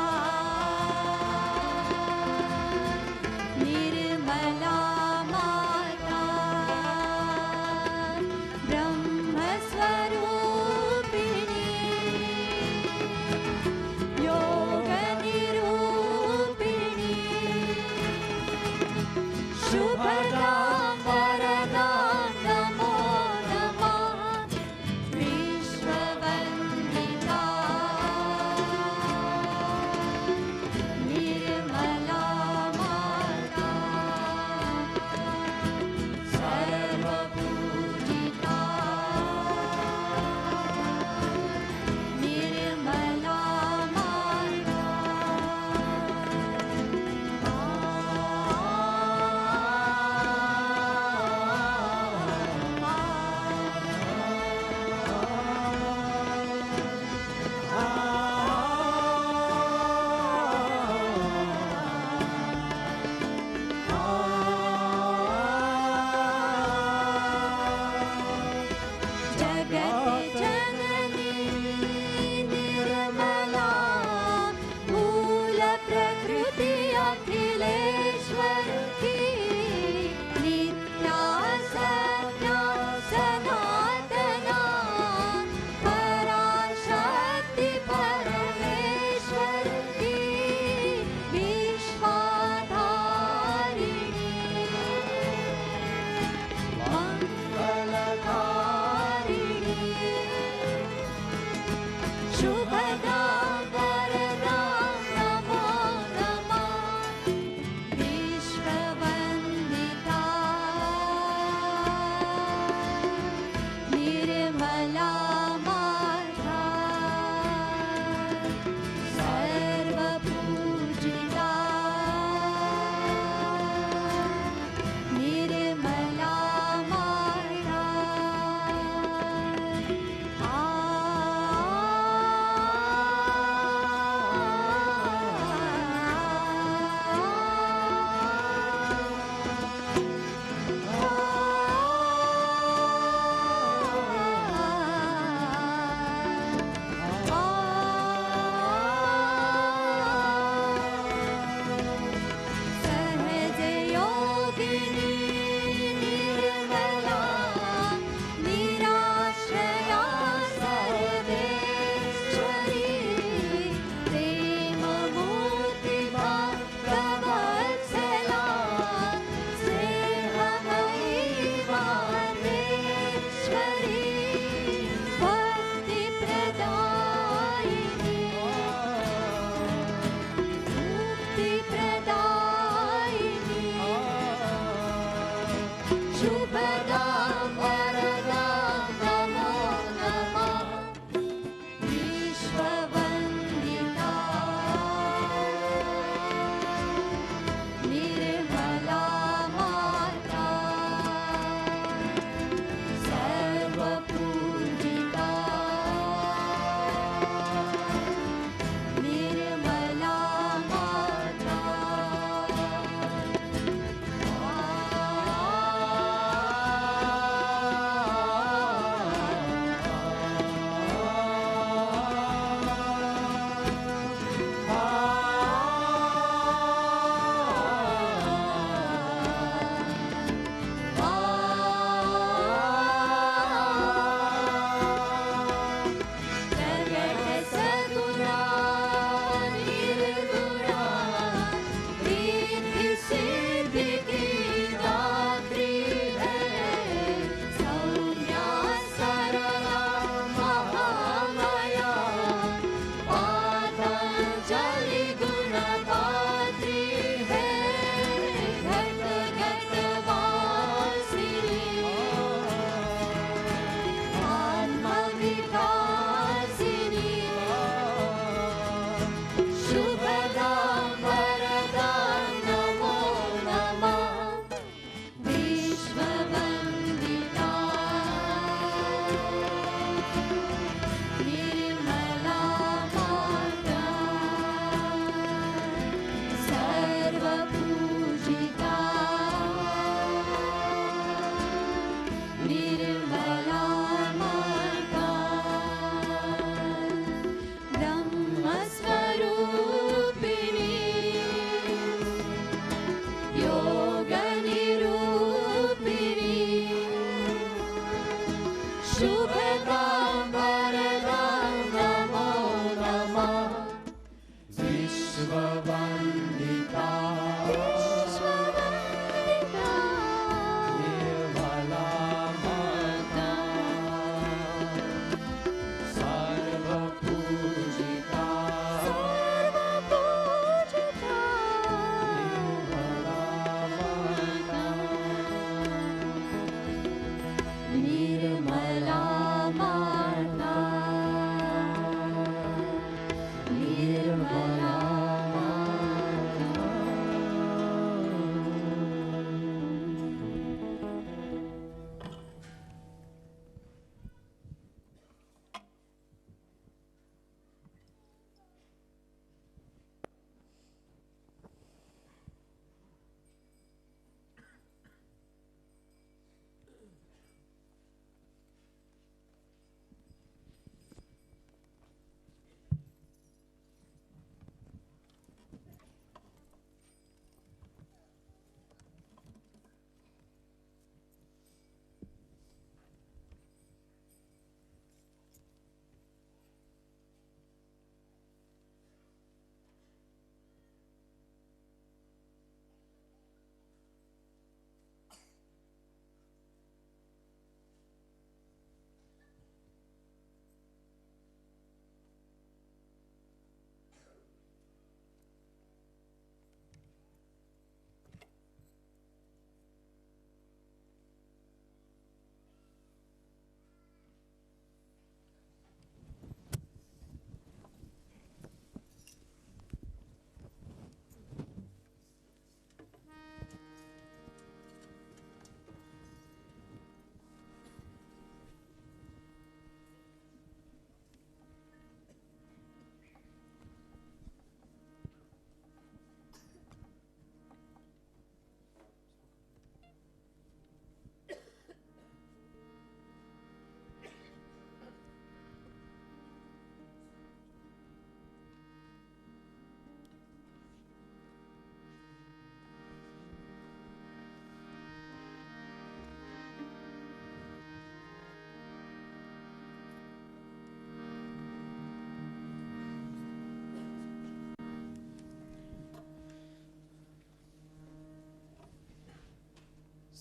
निर्मला माता ब्रह्मस्वरूपिणी शुभदा वरदा नमो नमः विश्ववन्दिता निर्मला माता सर्वपूजिता निर्मला माता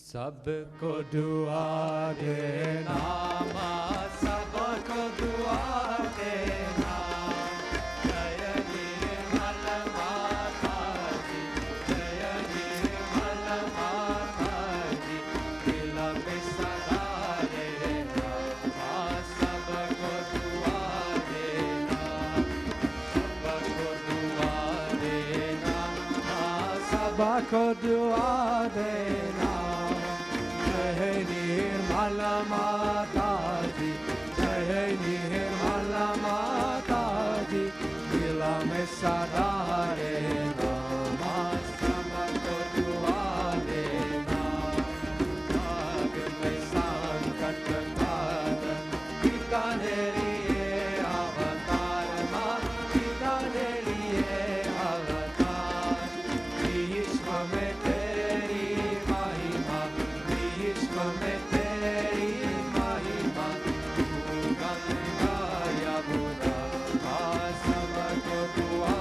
सबको दुआ देना माँ, सबको दुआ देना। जय निर्मल माता जी, जय निर्मल माता जी, दिल में सदा रहना माँ, सबको दुआ देना। सबको दुआ देना माँ, सबको दुआ देना। जय निर्मल माता जी, जय निर्मल माता जी, दिल में सदा रहना माँ, सबको दुआ देना। भाग में संकट काल पिता ने लिए अवतार माँ, पिता ने लिए अवतार। विश्व में तेरी महिमा, विश्व में तेरी महिमा, तू गान गाया बुरा माँ, सबको दुआ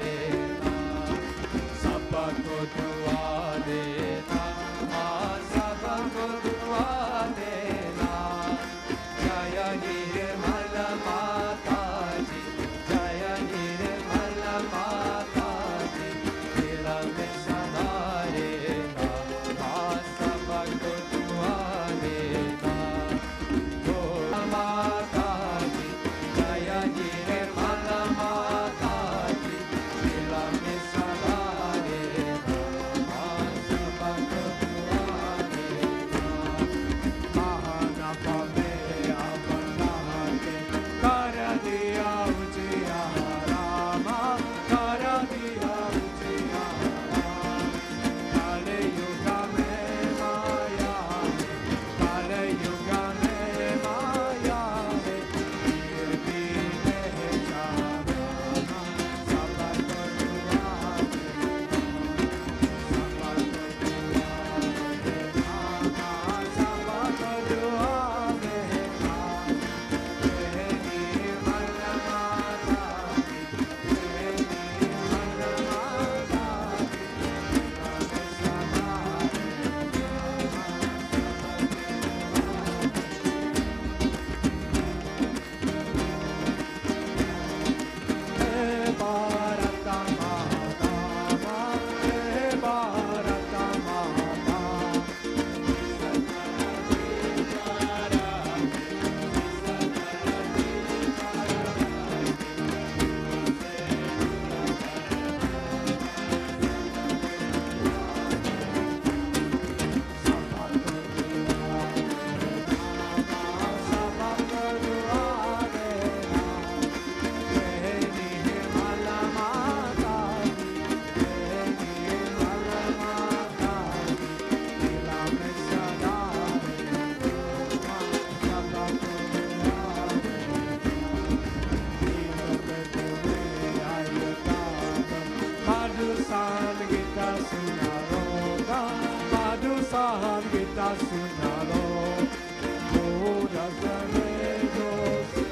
देना। सबको दुआ देना माँ, सबको दुआ देना। जय निर्मल माता जी, जय निर्मल माता जी, दिल में सदा रहना माँ, सबको दुआ देना। ओ माता जी, जय निर्मल माता जी, दिल में सदा रहना माँ, सबको दुआ देना। महानव में अपना के कर दिया उजियारा माँ, कर दिया उजियारा। काले युग में माया है, काले युग में माया है, फिर भी पहचाना माँ, सबको दुआ देना। सबको दुआ देना माँ, सबको दुआ देना। जय निर्मल माता जी, जय निर्मल माता जी, हे भारत माता, हे भारत माता। सबको दुआ देना। जय निर्मल माता जी, जय निर्मल माता जी, दिल में सदा रहना माँ, सबको दुआ देना। दिल में तुम्हें आयता मधुसान गीता सुना लो, मधुसान गीता सुना लो। जो रस में जो से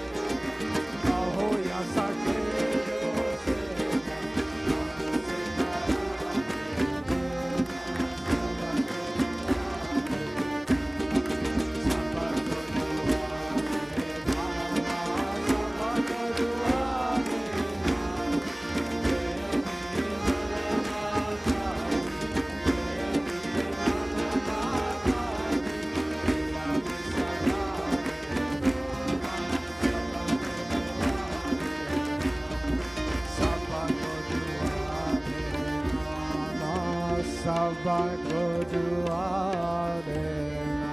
कहो या सके जो से सबको दुआ देना। सबको दुआ देना।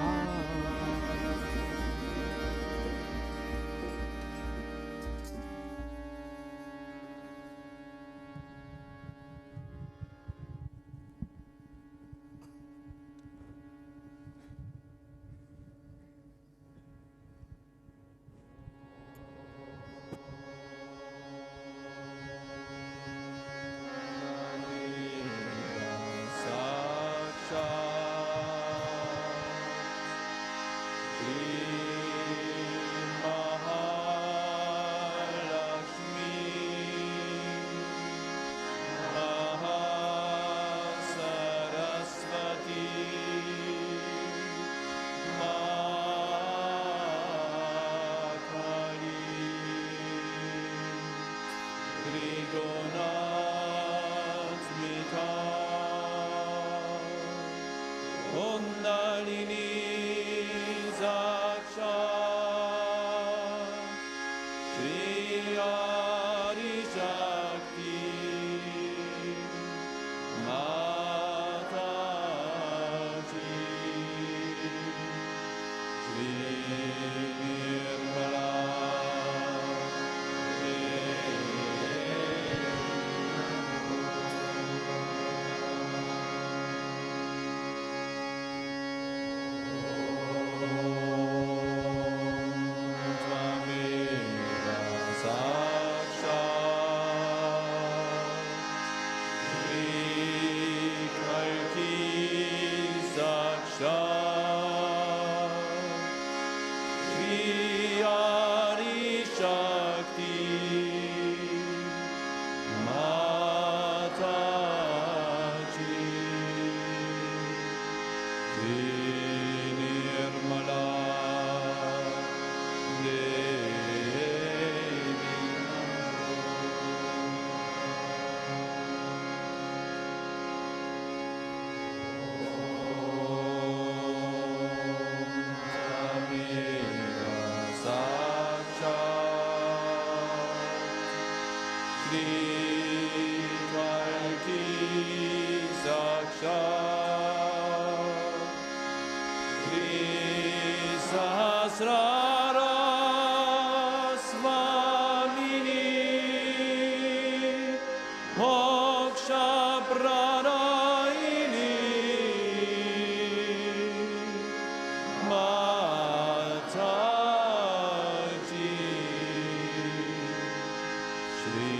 साक्षात् Srivarti Sakshat Sri Sahasrara Swamini Moksha Pradayini Mataji Shri